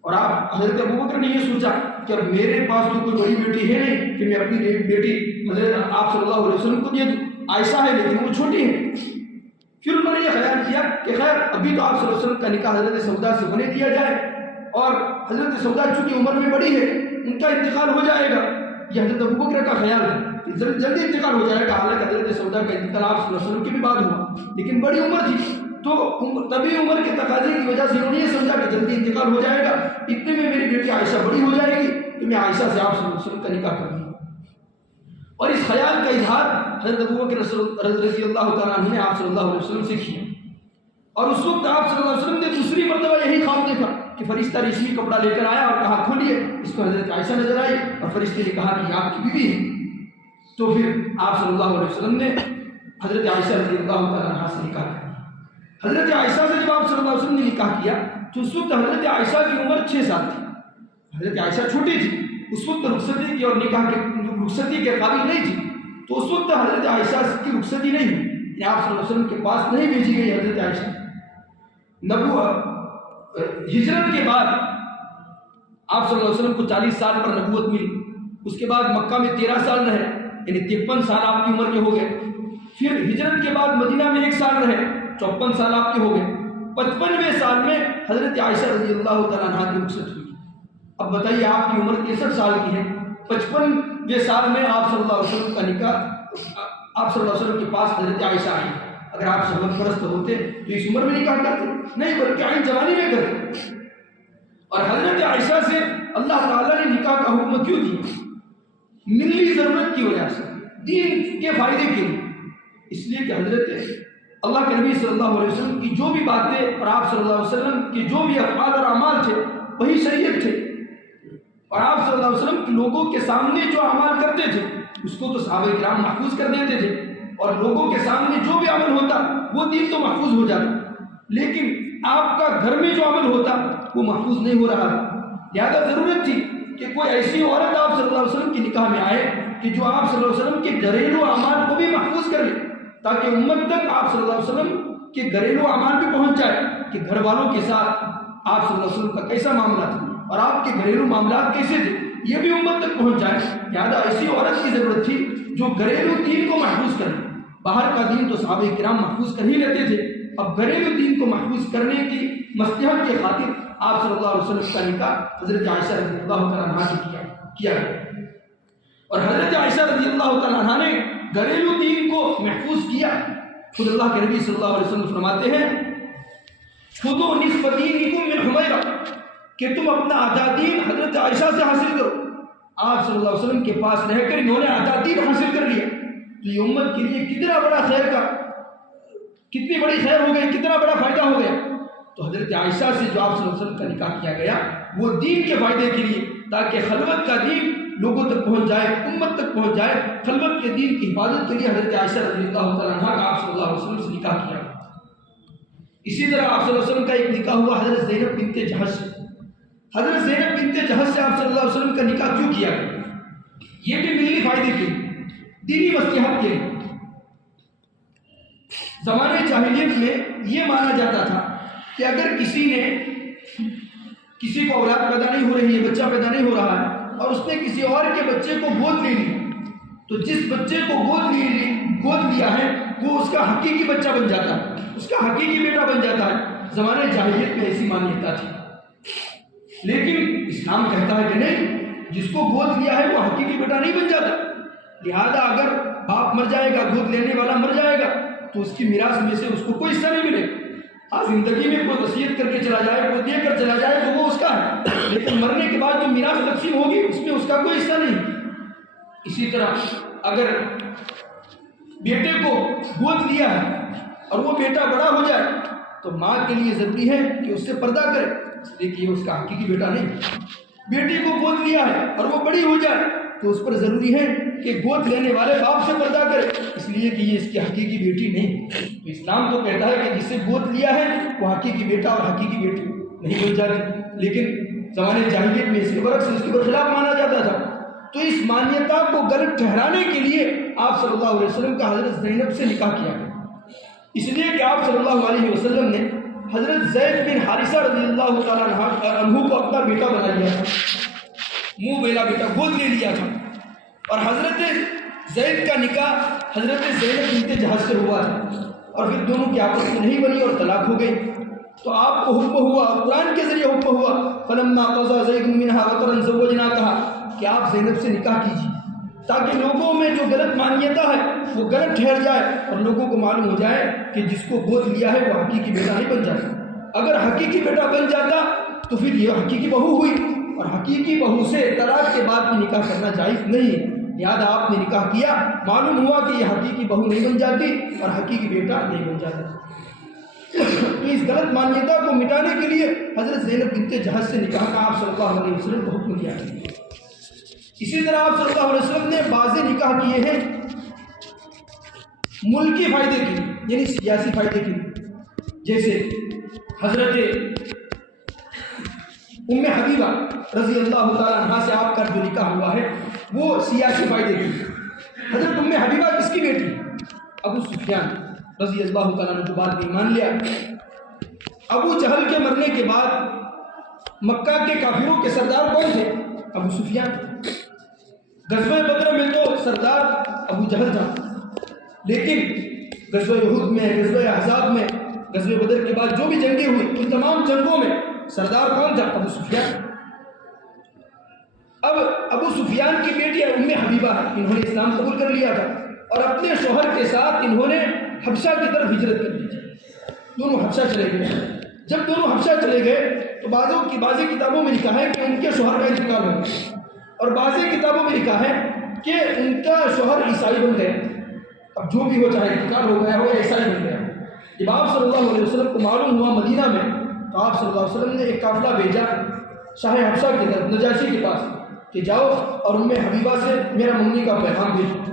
اور آپ حضرت ابوبکر نے یہ سوچا کہ اب میرے پاس تو کوئی بڑی بیٹی ہے نہیں کہ میں اپنی بیٹی حضرت آپ صلی اللہ علیہ وسلم کو دے دوں, عائشہ ہے لیکن وہ چھوٹی ہے. پھر انہوں نے یہ خیال کیا کہ خیر ابھی تو آپ صلی اللہ علیہ وسلم کا نکاح حضرت سودا سے ہونے دیا جائے, اور حضرت سودا چونکہ عمر میں بڑی ہے ان کا انتقال ہو جائے گا. یہ حضرت ابوبکر کا خیال ہے, جلدی انتقال ہو جائے گا. حالانکہ حضرت سودا کا انتقال آپ صلی اللہ علیہ وسلم کے بھی بعد ہوا, لیکن بڑی عمر تھی, تو طبی عمر کے تقاضے کی وجہ سے انہوں نے یہ سمجھا کہ جلدی انتقال ہو جائے گا, اتنے میں میری بیٹی عائشہ بڑی ہو جائے گی تو میں عائشہ سے آپ صلی اللہ علیہ وسلم کا نکاح کر دوں. اور اس خیال کا اظہار حضرت ابوبکر رضی اللہ تعالیٰ عنہ نے آپ صلی اللہ علیہ وسلم سے کیا. اور اس وقت آپ صلی اللہ علیہ وسلم نے دوسری مرتبہ یہی خواب دیکھا کہ فرشتہ ریشمی کپڑا لے کر آیا اور کہا کھولیے. اس کو حضرت عائشہ نظر آئی اور فرشتے نے کہا کہ یہ آپ کی بیوی ہے. تو پھر آپ صلی اللہ علیہ وسلم نے حضرت عائشہ رضی اللہ تعالیٰ عنہ سے نکاح کیا. حضرت عائشہ سے جب آپ صلی اللہ علیہ وسلم نے نکاح کیا تو اس وقت حضرت عائشہ کی عمر 6 سال تھی. حضرت عائشہ چھوٹی تھی, اس وقت رخصتی کی اور نکاح کے رخصتی کے قابل نہیں تھی, تو اس وقت حضرت عائشہ کی رخصتی نہیں ہوئی, یعنی آپ صلی اللہ علیہ وسلم کے پاس نہیں بھیجی گئی حضرت عائشہ. ہجرت کے بعد آپ صلی اللہ علیہ وسلم کو 40 سال پر نبوت ملی. اس کے بعد مکہ میں 13 سال رہے, یعنی 53 سال آپ کی عمر کے ہو گئے. پھر ہجرت کے بعد مدینہ میں 1 سال رہے, 54 سال آپ کے ہو گئے. 55ویں سال میں حضرت عائشہ رضی اللہ تعالیٰ عنہ کی رخصت ہوئی. اب بتائیے آپ کی عمر 63 سال کی ہے, 55ویں سال میں آپ صلی اللہ علیہ وسلم کا نکاح, آپ صلی اللہ علیہ وسلم کے پاس حضرت عائشہ آئی. اگر آپ شہوت پرست ہوتے تو اس عمر میں نکاح کرتے نہیں, بلکہ عین جوانی میں کرتے. اور حضرت عائشہ سے اللہ تعالیٰ نے نکاح کا حکم کیوں دیا؟ ملی ضرورت کی وجہ سے, دین کے فائدے کے لیے. اس لیے کہ حضرت اللہ کے نبی صلی اللہ علیہ وسلم کی جو بھی باتیں اور آپ صلی اللہ علیہ وسلم کے جو بھی افعال اور اعمال تھے وہی شریعت تھے. اور آپ صلی اللہ علیہ وسلم لوگوں کے سامنے جو اعمال کرتے تھے اس کو تو صحابہ کرام محفوظ کر دیتے تھے, اور لوگوں کے سامنے جو بھی عمل ہوتا وہ دین تو محفوظ ہو جاتا, لیکن آپ کا گھر میں جو عمل ہوتا وہ محفوظ نہیں ہو رہا. لہذا ضرورت تھی کہ کوئی ایسی عورت آپ صلی اللہ علیہ وسلم کی نکاح میں آئے کہ جو آپ صلی اللہ علیہ وسلم کے گھریلو اعمال کو بھی محفوظ کر لے, تاکہ امت تک آپ صلی اللہ علیہ وسلم کے گھریلو اعمال بھی پہنچ جائے کہ گھر والوں کے ساتھ آپ صلی اللہ علیہ وسلم کا کیسا معاملہ تھا اور آپ کے گھریلو معاملات کیسے تھے, یہ بھی امت تک پہنچ جائے. لہٰذا ایسی عورت کی ضرورت تھی جو گھریلو دین کو محفوظ کرے. باہر کا دین تو صحابہ کرام محفوظ کر ہی لیتے تھے, اب گھریلو دین کو محفوظ کرنے کی مصلحت کی خاطر آپ صلی اللہ علیہ وسلم کا نکاح حضرت عائشہ رضی اللہ تعالیٰ عنہ سے کیا گیا، اور حضرت عائشہ رضی اللہ تعالیٰ عنہ نے گھریلو دین کو محفوظ کیا۔ خود اللہ کے نبی صلی اللہ علیہ وسلم فرماتے ہیں خذوا نصف دینکم من حمیرہ، کہ تم اپنا آدھا دین حضرت عائشہ سے حاصل کرو۔ آپ صلی اللہ علیہ وسلم کے پاس رہ کر انہوں نے آدھا دین حاصل کر لیا، تو یہ امت کے لیے کتنا بڑا خیر کا، کتنی بڑی خیر ہو گئی، کتنا بڑا فائدہ ہو گیا۔ تو حضرت عائشہ سے جو آپ صلی اللہ علیہ وسلم کا نکاح کیا گیا وہ دین کے فائدے کے لیے، تاکہ خلوت کا دین لوگوں تک پہنچ جائے، امت تک پہنچ جائے۔ خلوت کے دین کی حفاظت کے لیے حضرت عائشہ رضی اللہ تعالیٰ عنہ کا آپ صلی اللہ علیہ وسلم سے نکاح کیا۔ اسی طرح آپ صلی اللہ علیہ وسلم کا ایک نکاح ہوا حضرت زینب بنت جہش سے۔ حضرت زینب بنت جہش سے آپ صلی اللہ علیہ وسلم کا نکاح کیوں کیا گیا؟ یہ بھی ملی فائدے کے لیے، دینی مصلحت کے لیے۔ زمانے جاہلیت میں یہ مانا جاتا تھا کہ اگر کسی کو اولاد پیدا نہیں ہو رہی ہے، بچہ پیدا نہیں ہو رہا ہے، اور اس نے کسی اور کے بچے کو گود لے لی، تو جس بچے کو گود لیا ہے وہ اس کا حقیقی بچہ بن جاتا ہے، اس کا حقیقی بیٹا بن جاتا ہے۔ زمانے جاہلیت میں ایسی مانیتا تھی، لیکن اسلام کہتا ہے کہ نہیں، جس کو گود لیا ہے وہ حقیقی بیٹا نہیں بن جاتا۔ لہذا اگر باپ مر جائے گا، گود لینے والا مر جائے گا، تو اس کی میراث میں سے اس کو کوئی حصہ نہیں ملے گا۔ زندگی میں کوئی وصیت کر کے چلا جائے، کوئی دے کر چلا جائے تو وہ اس کا ہے، لیکن مرنے کے بعد جو میراث تقسیم ہوگی اس میں اس کا کوئی حصہ نہیں۔ اسی طرح اگر بیٹے کو گود لیا ہے اور وہ بیٹا بڑا ہو جائے تو ماں کے لیے ضروری ہے کہ اس سے پردہ کرے، اس لیے کہ یہ اس کا حقیقی بیٹا نہیں۔ بیٹی کو گود لیا ہے اور وہ بڑی ہو جائے تو اس پر ضروری ہے کہ گود لینے والے باپ سے پردہ کرے، اس لیے کہ یہ اس کی حقیقی بیٹی نہیں۔ تو اسلام تو کہتا ہے کہ جس سے گود لیا ہے وہ حقیقی بیٹا اور حقیقی بیٹی نہیں بن جاتی، لیکن زمانے جاہلیت میں اس کے برعکس اس کے برخلاف مانا جاتا تھا۔ تو اس مانیتا کو غلط ٹھہرانے کے لیے آپ صلی اللہ علیہ وسلم کا حضرت زینب سے نکاح کیا گیا، اس لیے کہ آپ صلی اللہ علیہ وسلم نے حضرت زید بن حارثہ رضی اللہ تعالیٰ عنہ کو اپنا بیٹا بنا لیا تھا، منہ بیلا بیٹا گود لے لیا تھا، اور حضرت زید کا نکاح حضرت زینب بنت جہش سے ہوا تھا، اور پھر دونوں کی آپس میں نہیں بنی اور طلاق ہو گئی۔ تو آپ کو حکم ہوا، قرآن کے ذریعے حکم ہوا، فلما قضى زید منها وطرا زوجناکها، کہ آپ زینب سے نکاح کیجیے، تاکہ لوگوں میں جو غلط مانیتا ہے وہ غلط ٹھہر جائے اور لوگوں کو معلوم ہو جائے کہ جس کو گود لیا ہے وہ حقیقی بیٹا نہیں بن جاتا۔ اگر حقیقی بیٹا بن جاتا تو پھر یہ حقیقی بہو ہوئی، اور حقیقی بہو سے طلاق کے بعد بھی نکاح کرنا جائز نہیں ہے۔ لہٰذا آپ نے نکاح کیا، معلوم ہوا کہ یہ حقیقی بہو نہیں بن جاتی اور حقیقی بیٹا نہیں بن جاتا۔ تو اس غلط مانیتا کو مٹانے کے لیے حضرت زینب بنت جہش سے نکاح کا آپ صلی اللہ علیہ وسلم کو حکم دیا ہے۔ اسی طرح آپ صلی اللہ علیہ وسلم نے بعض نکاح کیے ہیں ملکی فائدے کے لیے، یعنی سیاسی فائدے کے لیے، جیسے حضرت ام حبیبہ رضی اللہ تعالیٰ عنہ سے آپ کا جو نکاح ہوا ہے وہ سیاسی فائدے کے لیے۔ حضرت ام حبیبہ کس کی بیٹی؟ ابو سفیان رضی اللہ تعالیٰ عنہ جو بعد میں ایمان لیا۔ ابو جہل کے مرنے کے بعد مکہ کے کافروں کے سردار کون تھے؟ ابو سفیان۔ غزوہ بدر میں تو سردار ابو جہل تھا، لیکن غزوہ احد میں، غزوہ احزاب میں، غزوہ بدر کے بعد جو بھی جنگیں ہوئی ان تمام جنگوں میں سردار کون تھا؟ ابو سفیان۔ اب ابو سفیان کی بیٹی ام حبیبہ ہے، انہوں نے اسلام قبول کر لیا تھا اور اپنے شوہر کے ساتھ انہوں نے حبشہ کی طرف ہجرت کر لی تھی، دونوں حبشہ چلے گئے۔ جب دونوں حبشہ چلے گئے تو بعضی کتابوں میں لکھا ہے کہ ان کے شوہر کا انتقال ہو گیا، اور بعضی کتابوں میں لکھا ہے کہ ان کا شوہر عیسائی بن گیا۔ اب جو بھی ہو، چاہے انتقال ہو گیا ہو یا عیسائی بن گیا۔ جب آپ صلی اللہ علیہ وسلم کو معلوم ہوا مدینہ میں، تو آپ صلی اللہ علیہ وسلم نے ایک قافلہ بھیجا شاہ حبشہ کی طرف، نجاشی کے پاس، کہ جاؤ اور ام حبیبہ سے میرا منگنی کا پیغام بھیجو۔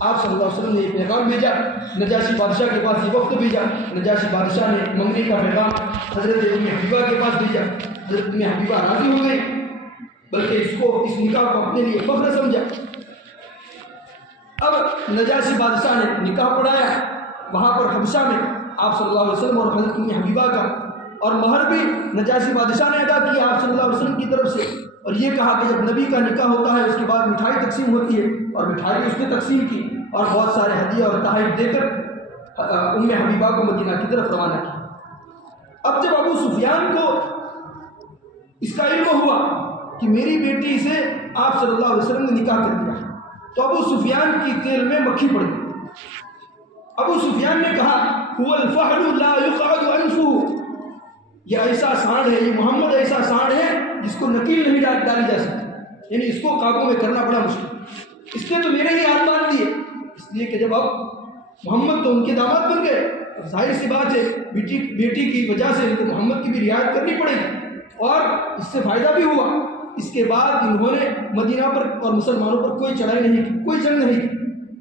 آپ صلی اللہ علیہ وسلم نے ایک پیغام بھیجا، نجاشی بادشاہ کے پاس یہ وقت بھیجا، نجاشی بادشاہ نے منگنی کا پیغام حضرت ام حبیبہ کے پاس بھیجا۔ حضرت ام حبیبہ راضی ہو گئی، بلکہ اس نکاح کو اپنے لیے فخر سمجھا۔ اب نجاشی بادشاہ نے نکاح پڑھایا وہاں پر حبشہ میں آپ صلی اللہ علیہ وسلم اور حضرت ام حبیبہ کا، اور مہر بھی نجاشی بادشاہ نے ادا کیا آپ صلی اللہ علیہ وسلم کی طرف سے، اور یہ کہا کہ جب نبی کا نکاح ہوتا ہے اس کے بعد مٹھائی تقسیم ہوتی ہے، اور مٹھائی اس نے تقسیم کی اور بہت سارے ہدیے اور تحائف دے کر حبیبہ کو مدینہ کی طرف روانہ کیا۔ اب جب ابو سفیان کو اس کا علم ہوا کہ میری بیٹی سے آپ صلی اللہ علیہ وسلم نے نکاح کر دیا، تو ابو سفیان کی تیل میں مکھی پڑ گئی۔ ابو سفیان نے کہا هو الفحل لا يقعد انفه، یہ ایسا سانڈ ہے، یہ محمد ایسا سانڈ ہے جس کو نکیل نہیں ڈالی جا سکتی، یعنی اس کو قابو میں کرنا بڑا مشکل، اس نے تو میرے ہی ہاتھ باندھ دیے۔ اس لیے کہ جب اب محمد تو ان کے داماد بن گئے، ظاہر سی بات ہے بیٹی کی وجہ سے ان کو محمد کی بھی رعایت کرنی پڑے گی، اور اس سے فائدہ بھی ہوا۔ اس کے بعد انہوں نے مدینہ پر اور مسلمانوں پر کوئی چڑھائی نہیں کی، کوئی جنگ نہیں کی۔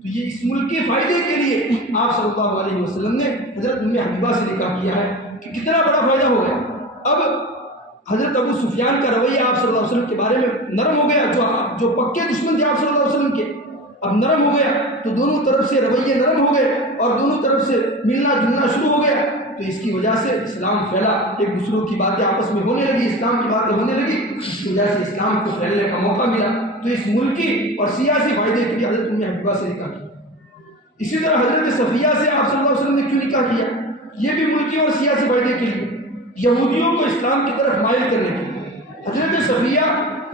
تو یہ اس ملک کے فائدے کے لیے آپ صلی اللہ علیہ وسلم نے حضرت حبیبہ سے نکاح کیا ہے کہ کتنا بڑا فائدہ ہو گیا۔ اب حضرت ابو سفیان کا رویہ آپ صلی اللہ علیہ وسلم کے بارے میں نرم ہو گیا، جو پکے دشمن تھے آپ صلی اللہ علیہ وسلم کے، اب نرم ہو گیا، تو دونوں طرف سے رویے نرم ہو گئے اور دونوں طرف سے ملنا جلنا شروع ہو گیا۔ تو اس کی وجہ سے اسلام پھیلا، ایک دوسروں کی باتیں آپس میں ہونے لگی، اسلام کی باتیں ہونے لگی، اس کی وجہ سے اسلام کو پھیلنے کا موقع ملا۔ تو اس ملکی اور سیاسی فائدے کے لیے حضرت حبیبہ سے نکاح کیا۔ اسی طرح حضرت صفیہ سے آپ صلی اللہ علیہ وسلم نے کیوں نکاح کیا؟ یہ بھی ملکی اور سیاسی فائدے کے لیے، یہودیوں کو اسلام کی طرف مائل کرنے کے لیے۔ حضرت صفیہ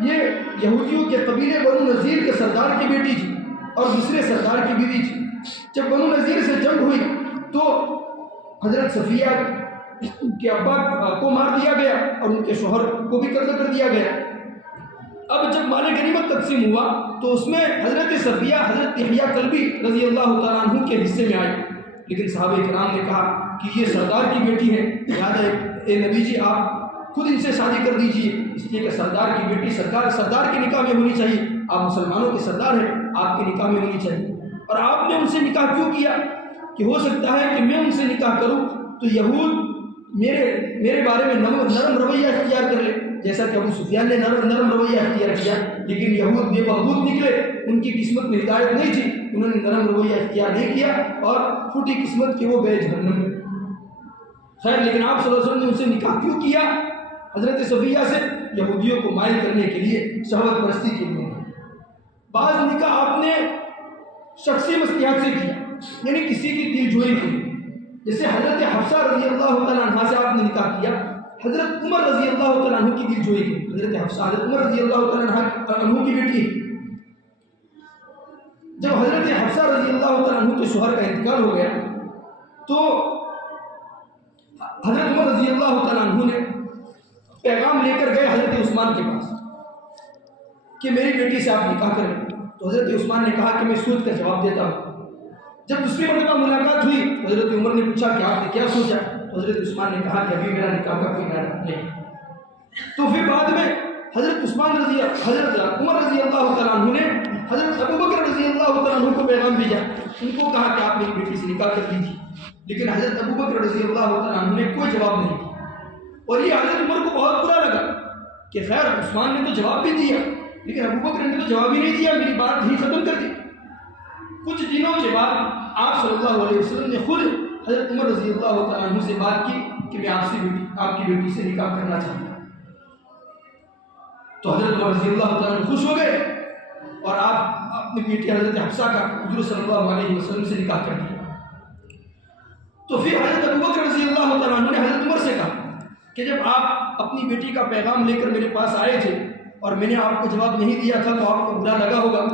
یہ یہودیوں کے قبیلے بنو نذیر کے سردار کی بیٹی تھی اور دوسرے سردار کی بیوی تھی۔ جب بنو نذیر سے جنگ ہوئی تو حضرت صفیہ کے ابا کو مار دیا گیا اور ان کے شوہر کو بھی قتل کر دیا گیا۔ اب جب مال غنیمت تقسیم ہوا تو اس میں حضرت صفیہ حضرت یحییٰ کلبی رضی اللہ تعالیٰ عنہ کے حصے میں آئی، لیکن صحابہ کرام نے کہا کہ یہ سردار کی بیٹی ہے، لہٰذا اے نبی جی آپ خود ان سے شادی کر دیجیے، اس لیے کہ سردار کی بیٹی سردار کے نکاح میں ہونی چاہیے، آپ مسلمانوں کے سردار ہیں، آپ کے نکاح میں ہونی چاہیے۔ اور آپ نے ان سے نکاح کیوں کیا؟ کہ ہو سکتا ہے کہ میں ان سے نکاح کروں تو یہود میرے بارے میں نرم رویہ اختیار کر لے، جیسا کہ ابو سفیان نے نرم رویہ اختیار کیا، لیکن یہود بے بغض نکلے، ان کی قسمت میں ہدایت نہیں تھی، انہوں نے نرم رویہ اختیار نہیں کیا اور پھوٹی قسمت کے وہ گئے جہنم میں۔ خیر، لیکن آپ صلی اللہ علیہ وسلم نے ان سے نکاح کیوں کیا؟ حضرت صفیہ سے یہودیوں کو مائل کرنے کے لیے، شہوت پرستی کے لیے۔ بعض نکاح آپ نے شخصی مصلحت سے کیا، یعنی کسی کی دل جوئی کی، جیسے حضرت حفصہ رضی اللہ تعالیٰ عنہ سے آپ نے نکاح کیا، حضرت عمر رضی اللہ تعالیٰ عنہ کی دل جوئی کی۔ حضرت حفصہ حضرت عمر رضی اللہ تعالیٰ عنہ کی بیٹی۔ جب حضرت حفصہ رضی اللہ تعالیٰ عنہ کے شوہر کا انتقال ہو گیا تو حضرت عمر رضی اللہ تعالیٰ عنہ نے پیغام لے کر گئے حضرت عثمان کے پاس کہ میری بیٹی سے آپ نکاح کریں۔ تو حضرت عثمان نے کہا کہ میں سوچ کر جواب دیتا ہوں۔ جب دوسری مرتبہ ملاقات ہوئی تو حضرت عمر نے پوچھا کہ آپ نے کیا سوچا؟ تو حضرت عثمان نے کہا کہ ابھی میرا نکاح کا کوئی ارادہ نہیں۔ تو پھر بعد میں حضرت عمر رضی اللہ تعالیٰ عنہ نے حضرت ابو بکر رضی اللہ تعالیٰ عنہ کو پیغام بھیجا، ان کو کہا کہ آپ میری بیٹی سے نکاح کر لیجیے، لیکن حضرت ابو بکر رضی اللہ تعالیٰ عنہ نے کوئی جواب نہیں دیا۔ اور یہ حضرت عمر کو بہت برا لگا کہ خیر عثمان نے تو جواب بھی دیا لیکن ابو بکر نے تو جواب ہی نہیں دیا، میری بات ہی ختم کر دی۔ کچھ دنوں کے بعد آپ صلی اللہ علیہ وسلم نے خود حضرت عمر رضی اللہ تعالیٰ عنہ سے بات کی کہ میں آپ کی بیٹی سے نکاح کرنا چاہتا ہوں۔ تو حضرت عمر رضی اللہ تعالیٰ عنہ خوش ہو گئے اور آپ اپنی بیٹی حضرت حفصہ کا حضور صلی اللہ علیہ وسلم سے نکاح کر دیا۔ تو پھر حضرت ابو بکر رضی اللہ تعالیٰ عنہ نے حضرت عمر سے کہا کہ جب آپ اپنی بیٹی کا پیغام لے کر میرے پاس آئے تھے اور میں نے آپ کو جواب نہیں دیا تھا تو آپ کو برا لگا ہوگا۔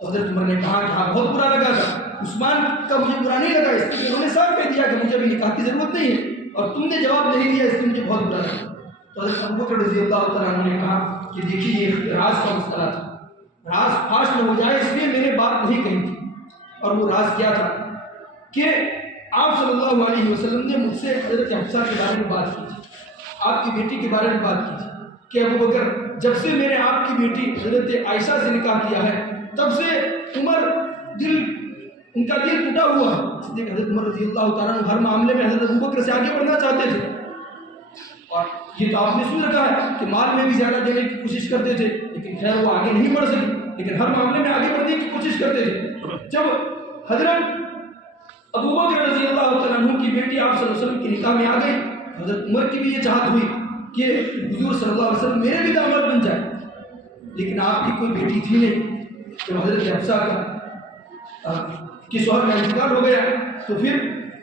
تو حضرت عمر نے کہا کہ ہاں بہت برا لگا تھا، عثمان کا مجھے برا نہیں لگا، اس لیے انہوں نے صاف کہہ دیا کہ مجھے ابھی نکاح کی ضرورت نہیں ہے اور تم نے جواب نہیں دیا، اس لیے مجھے بہت برا لگا۔ تو حضرت ابو بکر رضی اللہ تعالیٰ عنہ نے کہا کہ دیکھیے یہ راز کا مسئلہ تھا، راز فاش نہ ہو جائے اس لیے میں نے بات نہیں کہی تھی۔ اور وہ راز کیا تھا کہ آپ صلی اللہ علیہ وسلم نے مجھ سے حضرت حفصہ کے بارے میں بات کی تھی، آپ کی بیٹی کے بارے میں بات کی تھی کہ ابو بکر جب سے میں نے آپ کی بیٹی حضرت عائشہ سے نکاح کیا ہے تب سے عمر ان کا دل ٹوٹا ہوا ہے، اس لیے حضرت عمر رضی اللہ تعالیٰ عنہ ہر معاملے میں حضرت ابو بکر سے آگے بڑھنا چاہتے تھے۔ اور یہ تو آپ نے سن رکھا ہے کہ مال میں بھی زیادہ دینے کی کوشش کرتے تھے لیکن خیر وہ آگے نہیں بڑھ سکے، لیکن ہر معاملے میں آگے بڑھنے کی کوشش کرتے تھے۔ جب حضرت ابو بکر رضی اللہ تعالیٰ عنہ کی بیٹی آپ صلی اللہ علیہ وسلم کی نکاح میں آ گئی، حضرت عمر کی بھی یہ چاہت ہوئی کہ حضور صلی اللہ علیہ وسلم میرے بھی داماد بن جائے، لیکن آپ کی کوئی بیٹی تھی نہیں۔ جب حضرت حفصہ کے شوہر کا انتقال ہو گیا تو پھر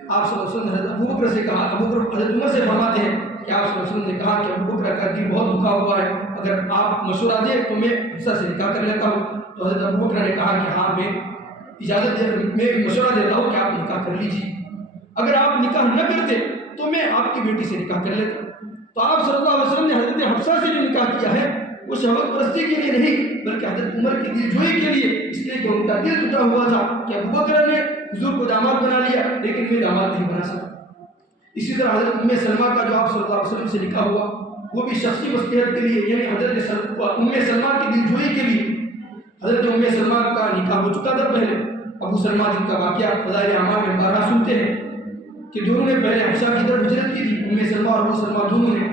آپ صلی اللہ علیہ وسلم نے حضرت ابو بکر سے کہا، ابو بکر حضرت عمر سے فرماتے ہیں کہ آپ صلی اللہ علیہ وسلم نے کہا کہ ابو بکر کا دل بہت دکھا ہوا ہے، اگر آپ مشورہ دیں تو میں حفصہ سے نکاح کر لیتا ہوں۔ تو حضرت ابو بکر نے کہا کہ ہاں میں اجازت میں مشورہ دیتا ہوں کہ آپ نکاح کر لیجیے، اگر آپ نکاح نہ کرتے تو میں آپ کی بیٹی سے نکاح کر لیتا۔ تو آپ صلی اللہ علیہ وسلم نے حضرت حفصہ سے جو نکاح کیا ہے وہ شہوت پرستی کے لیے نہیں بلکہ حضرت عمر کی دل جوئی کے لیے، اس لیے کہ ان کا دل ٹوٹا ہوا تھا کہ ابو بکر نے حضور کو داماد بنا لیا لیکن میں داماد نہیں بنا سکا۔ اسی طرح حضرت ام سلمہ کا جو آپ صلی اللہ علیہ وسلم سے نکاح ہوا وہ بھی شخصی مصلحت کے لیے، یعنی حضرت ام سلمہ کی دل جوئی کے لیے۔ حضرت ام سلمہ کا نکاح ہو چکا تھا پہلے، ابو سلمہ جن کا واقعہ فضائل اعمال میں بارہا سنتے ہیں کہ دونوں نے پہلے حبشہ کی طرف ہجرت کی تھی، ام سلمہ اور ابو سلمہ دونوں نے۔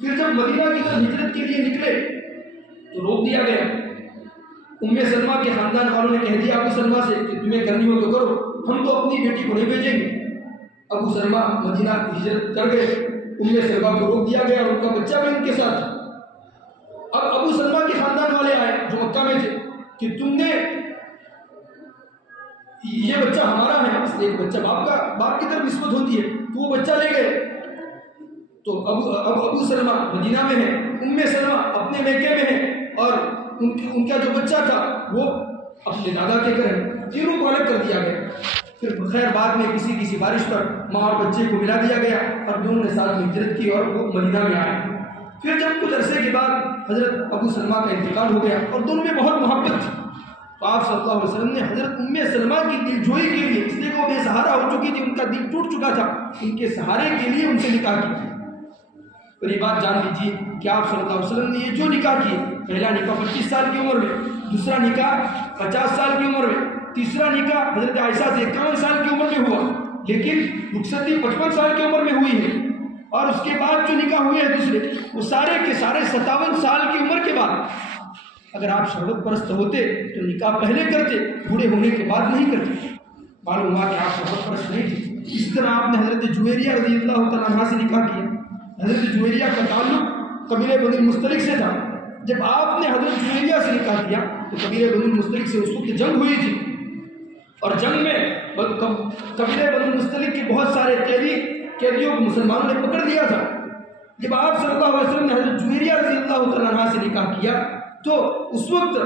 پھر جب مدینہ کی طرف ہجرت کے لیے نکلے تو روک دیا گیا۔ ام سلمہ کے خاندان والوں نے کہہ دیا ابو سلمہ سے کہ تمہیں کرنی ہو تو کرو، ہم تو اپنی بیٹی کو نہیں بھیجیں گے۔ ابو سلمہ مدینہ ہجرت کر گئے، ام سلمہ کو روک دیا گیا اور ان کا بچہ بھی ان کے ساتھ۔ اب ابو سلمہ کے خاندان والے آئے جو مکہ میں تھے کہ تم نے یہ بچہ ہمارا ہے، اس لیے ایک بچہ باپ کی طرف نسبت ہوتی ہے، تو وہ بچہ لے گئے۔ تو ابو سلمہ مدینہ میں ہے، ام سلمہ اپنے میکے میں ہے اور ان کا جو بچہ تھا وہ اپنے دادا کے گھر ہے، تینوں کو الگ کر دیا گیا۔ پھر خیر بعد میں کسی بارش پر ماں اور بچے کو ملا دیا گیا اور دونوں نے ساتھ میں ہجرت کی اور وہ مدینہ میں آئے۔ پھر جب کچھ عرصے کے بعد حضرت ابو سلمہ کا انتقال ہو گیا اور دونوں میں بہت محبت تھی، تو آپ صلی اللہ علیہ وسلم نے حضرت ام سلمہ کی دل جوئی کے لیے، اس لیے کہ وہ بے سہارا ہو چکی تھی، ان کا دل ٹوٹ چکا تھا، ان کے سہارے کے لیے ان سے نکاح کیا۔ اور یہ بات جان لیجیے کہ آپ صلی اللہ علیہ وسلم نے یہ جو نکاح کیے، پہلا نکاح 25 سال کی عمر میں، دوسرا نکاح 50 سال کی عمر میں، تیسرا نکاح حضرت عائشہ سے 51 سال کی عمر میں ہوا، لیکن رخصتی 55 سال کی عمر میں ہوئی ہے۔ اور اس کے بعد جو نکاح ہوئے ہیں دوسرے، وہ سارے کے سارے 57 سال کی عمر کے بعد۔ اگر آپ شہوت پرست ہوتے تو نکاح پہلے کرتے، بوڑھے ہونے کے بعد نہیں کرتے۔ معلوم ہوا کہ آپ شہوت پرست نہیں تھے۔ اس طرح آپ نے حضرت جویریہ رضی اللہ تعالیٰ عنہ سے نکاح کیا۔ حضرت جویریہ کا تعلق قبیلہ بنی المصطلق سے تھا۔ جب آپ نے حضرت جویریہ سے نکاح کیا تو قبیلہ بنی المصطلق سے اس وقت جنگ ہوئی تھی، اور جنگ میں قبیلہ بنی المصطلق کے بہت سارے قیدیوں کو مسلمانوں نے پکڑ لیا تھا۔ جب آپ صلی اللہ علیہ وسلم نے حضرت جویریہ رضی اللہ تعالیٰ عنہ سے نکاح کیا تو اس وقت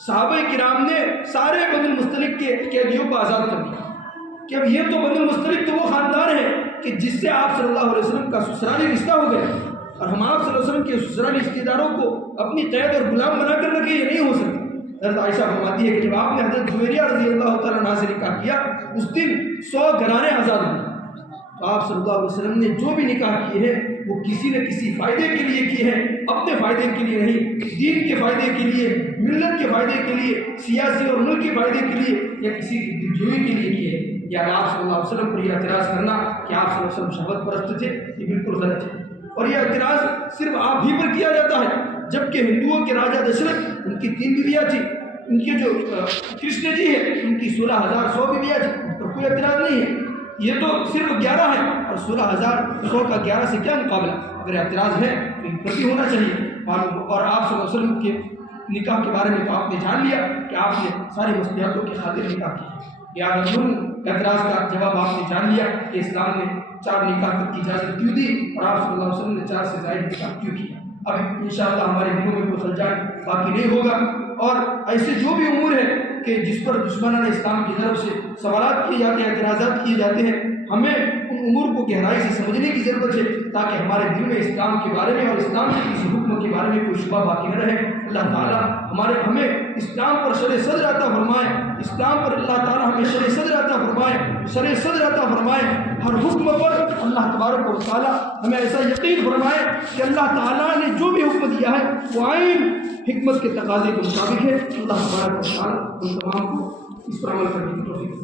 صحابہ کرام نے سارے بنی المصطلق کے قیدیوں کو آزاد کر دیا کہ اب یہ تو بنی المصطلق تو وہ خاندان ہے کہ جس سے آپ صلی اللہ علیہ وسلم کا سسرالی رشتہ ہو گیا، اور ہم آپ صلی اللہ علیہ وسلم کے سسرالی رشتہ داروں کو اپنی قید اور غلام بنا کر رکھے، یہ نہیں ہو سکتا۔ حضرت عائشہ فرماتی ہے کہ جب آپ نے حضرت جویریہ رضی اللہ تعالیٰ عنہ سے نکاح کیا اس دن 100 گھرانے آزاد ہوئے۔ تو آپ صلی اللہ علیہ وسلم نے جو بھی نکاح کیے ہیں وہ کسی نہ کسی فائدے کے لیے کیے ہیں، اپنے فائدے کے لیے نہیں، دین کے فائدے کے لیے، ملت کے فائدے کے لیے، سیاسی اور ملک کے فائدے کے لیے یا کسی کی دلجوئی کے لیے کیے ہیں۔ یا آپ صلی اللہ علیہ وسلم پر یہ اعتراض کرنا کہ آپ صلی اللہ علیہ وسلم شہوت پرست تھے، یہ بالکل غلط ہے، اور یہ اعتراض صرف آپ ہی پر کیا جاتا ہے، جبکہ ہندوؤں کے راجا دشرت ان کی 3 بیویاں تھیں، ان کے جو کرشن جی ہیں ان کی 16,100 بیویاں تھیں، ان پر کوئی اعتراض نہیں ہے۔ یہ تو صرف 11 ہے اور 16,100 کا 11 سے کیا مقابلہ؟ اگر اعتراض ہے تو ان پر بھی ہونا چاہیے معلوم۔ اور آپ صلی اللہ علیہ وسلم کے نکاح کے بارے میں تو آپ نے جان لیا کہ آپ نے ساری مصلحتوں کی خاطر نکاح کی۔ یا اعتراض کا جواب آپ نے جان لیا کہ اسلام نے 4 نکاح تک کی اجازت کیوں دی اور آپ صلی اللہ علیہ وسلم نے 4 سے زائد نکاح کیوں کیا۔ اب انشاءاللہ ہمارے دلوں میں کوئی خلجان باقی نہیں ہوگا، اور ایسے جو بھی امور ہے کہ جس پر دشمنان اسلام کی طرف سے سوالات کیے جاتے ہیں، اعتراضات کیے جاتے ہیں، ہمیں ان امور کو گہرائی سے سمجھنے کی ضرورت ہے تاکہ ہمارے دل میں اسلام کے بارے میں اور اسلام کے کسی حکم کے بارے میں کوئی شبہ باقی نہ رہے۔ اللہ تعالیٰ ہمیں اسلام پر شرع صدر عطا فرمائے، اسلام پر اللہ تعالیٰ ہمیں شرع صدر عطا فرمائے، شرع صدر عطا فرمائے۔ ہر حکم پر اللہ تبارک و تعالیٰ ہمیں ایسا یقین فرمائے کہ اللہ تعالیٰ نے جو بھی حکم دیا ہے وہ عین حکمت کے تقاضے کے مطابق ہے۔ اللہ تبارک و تعالیٰ ان تمام کو اس پر عمل کرنے کی توفیق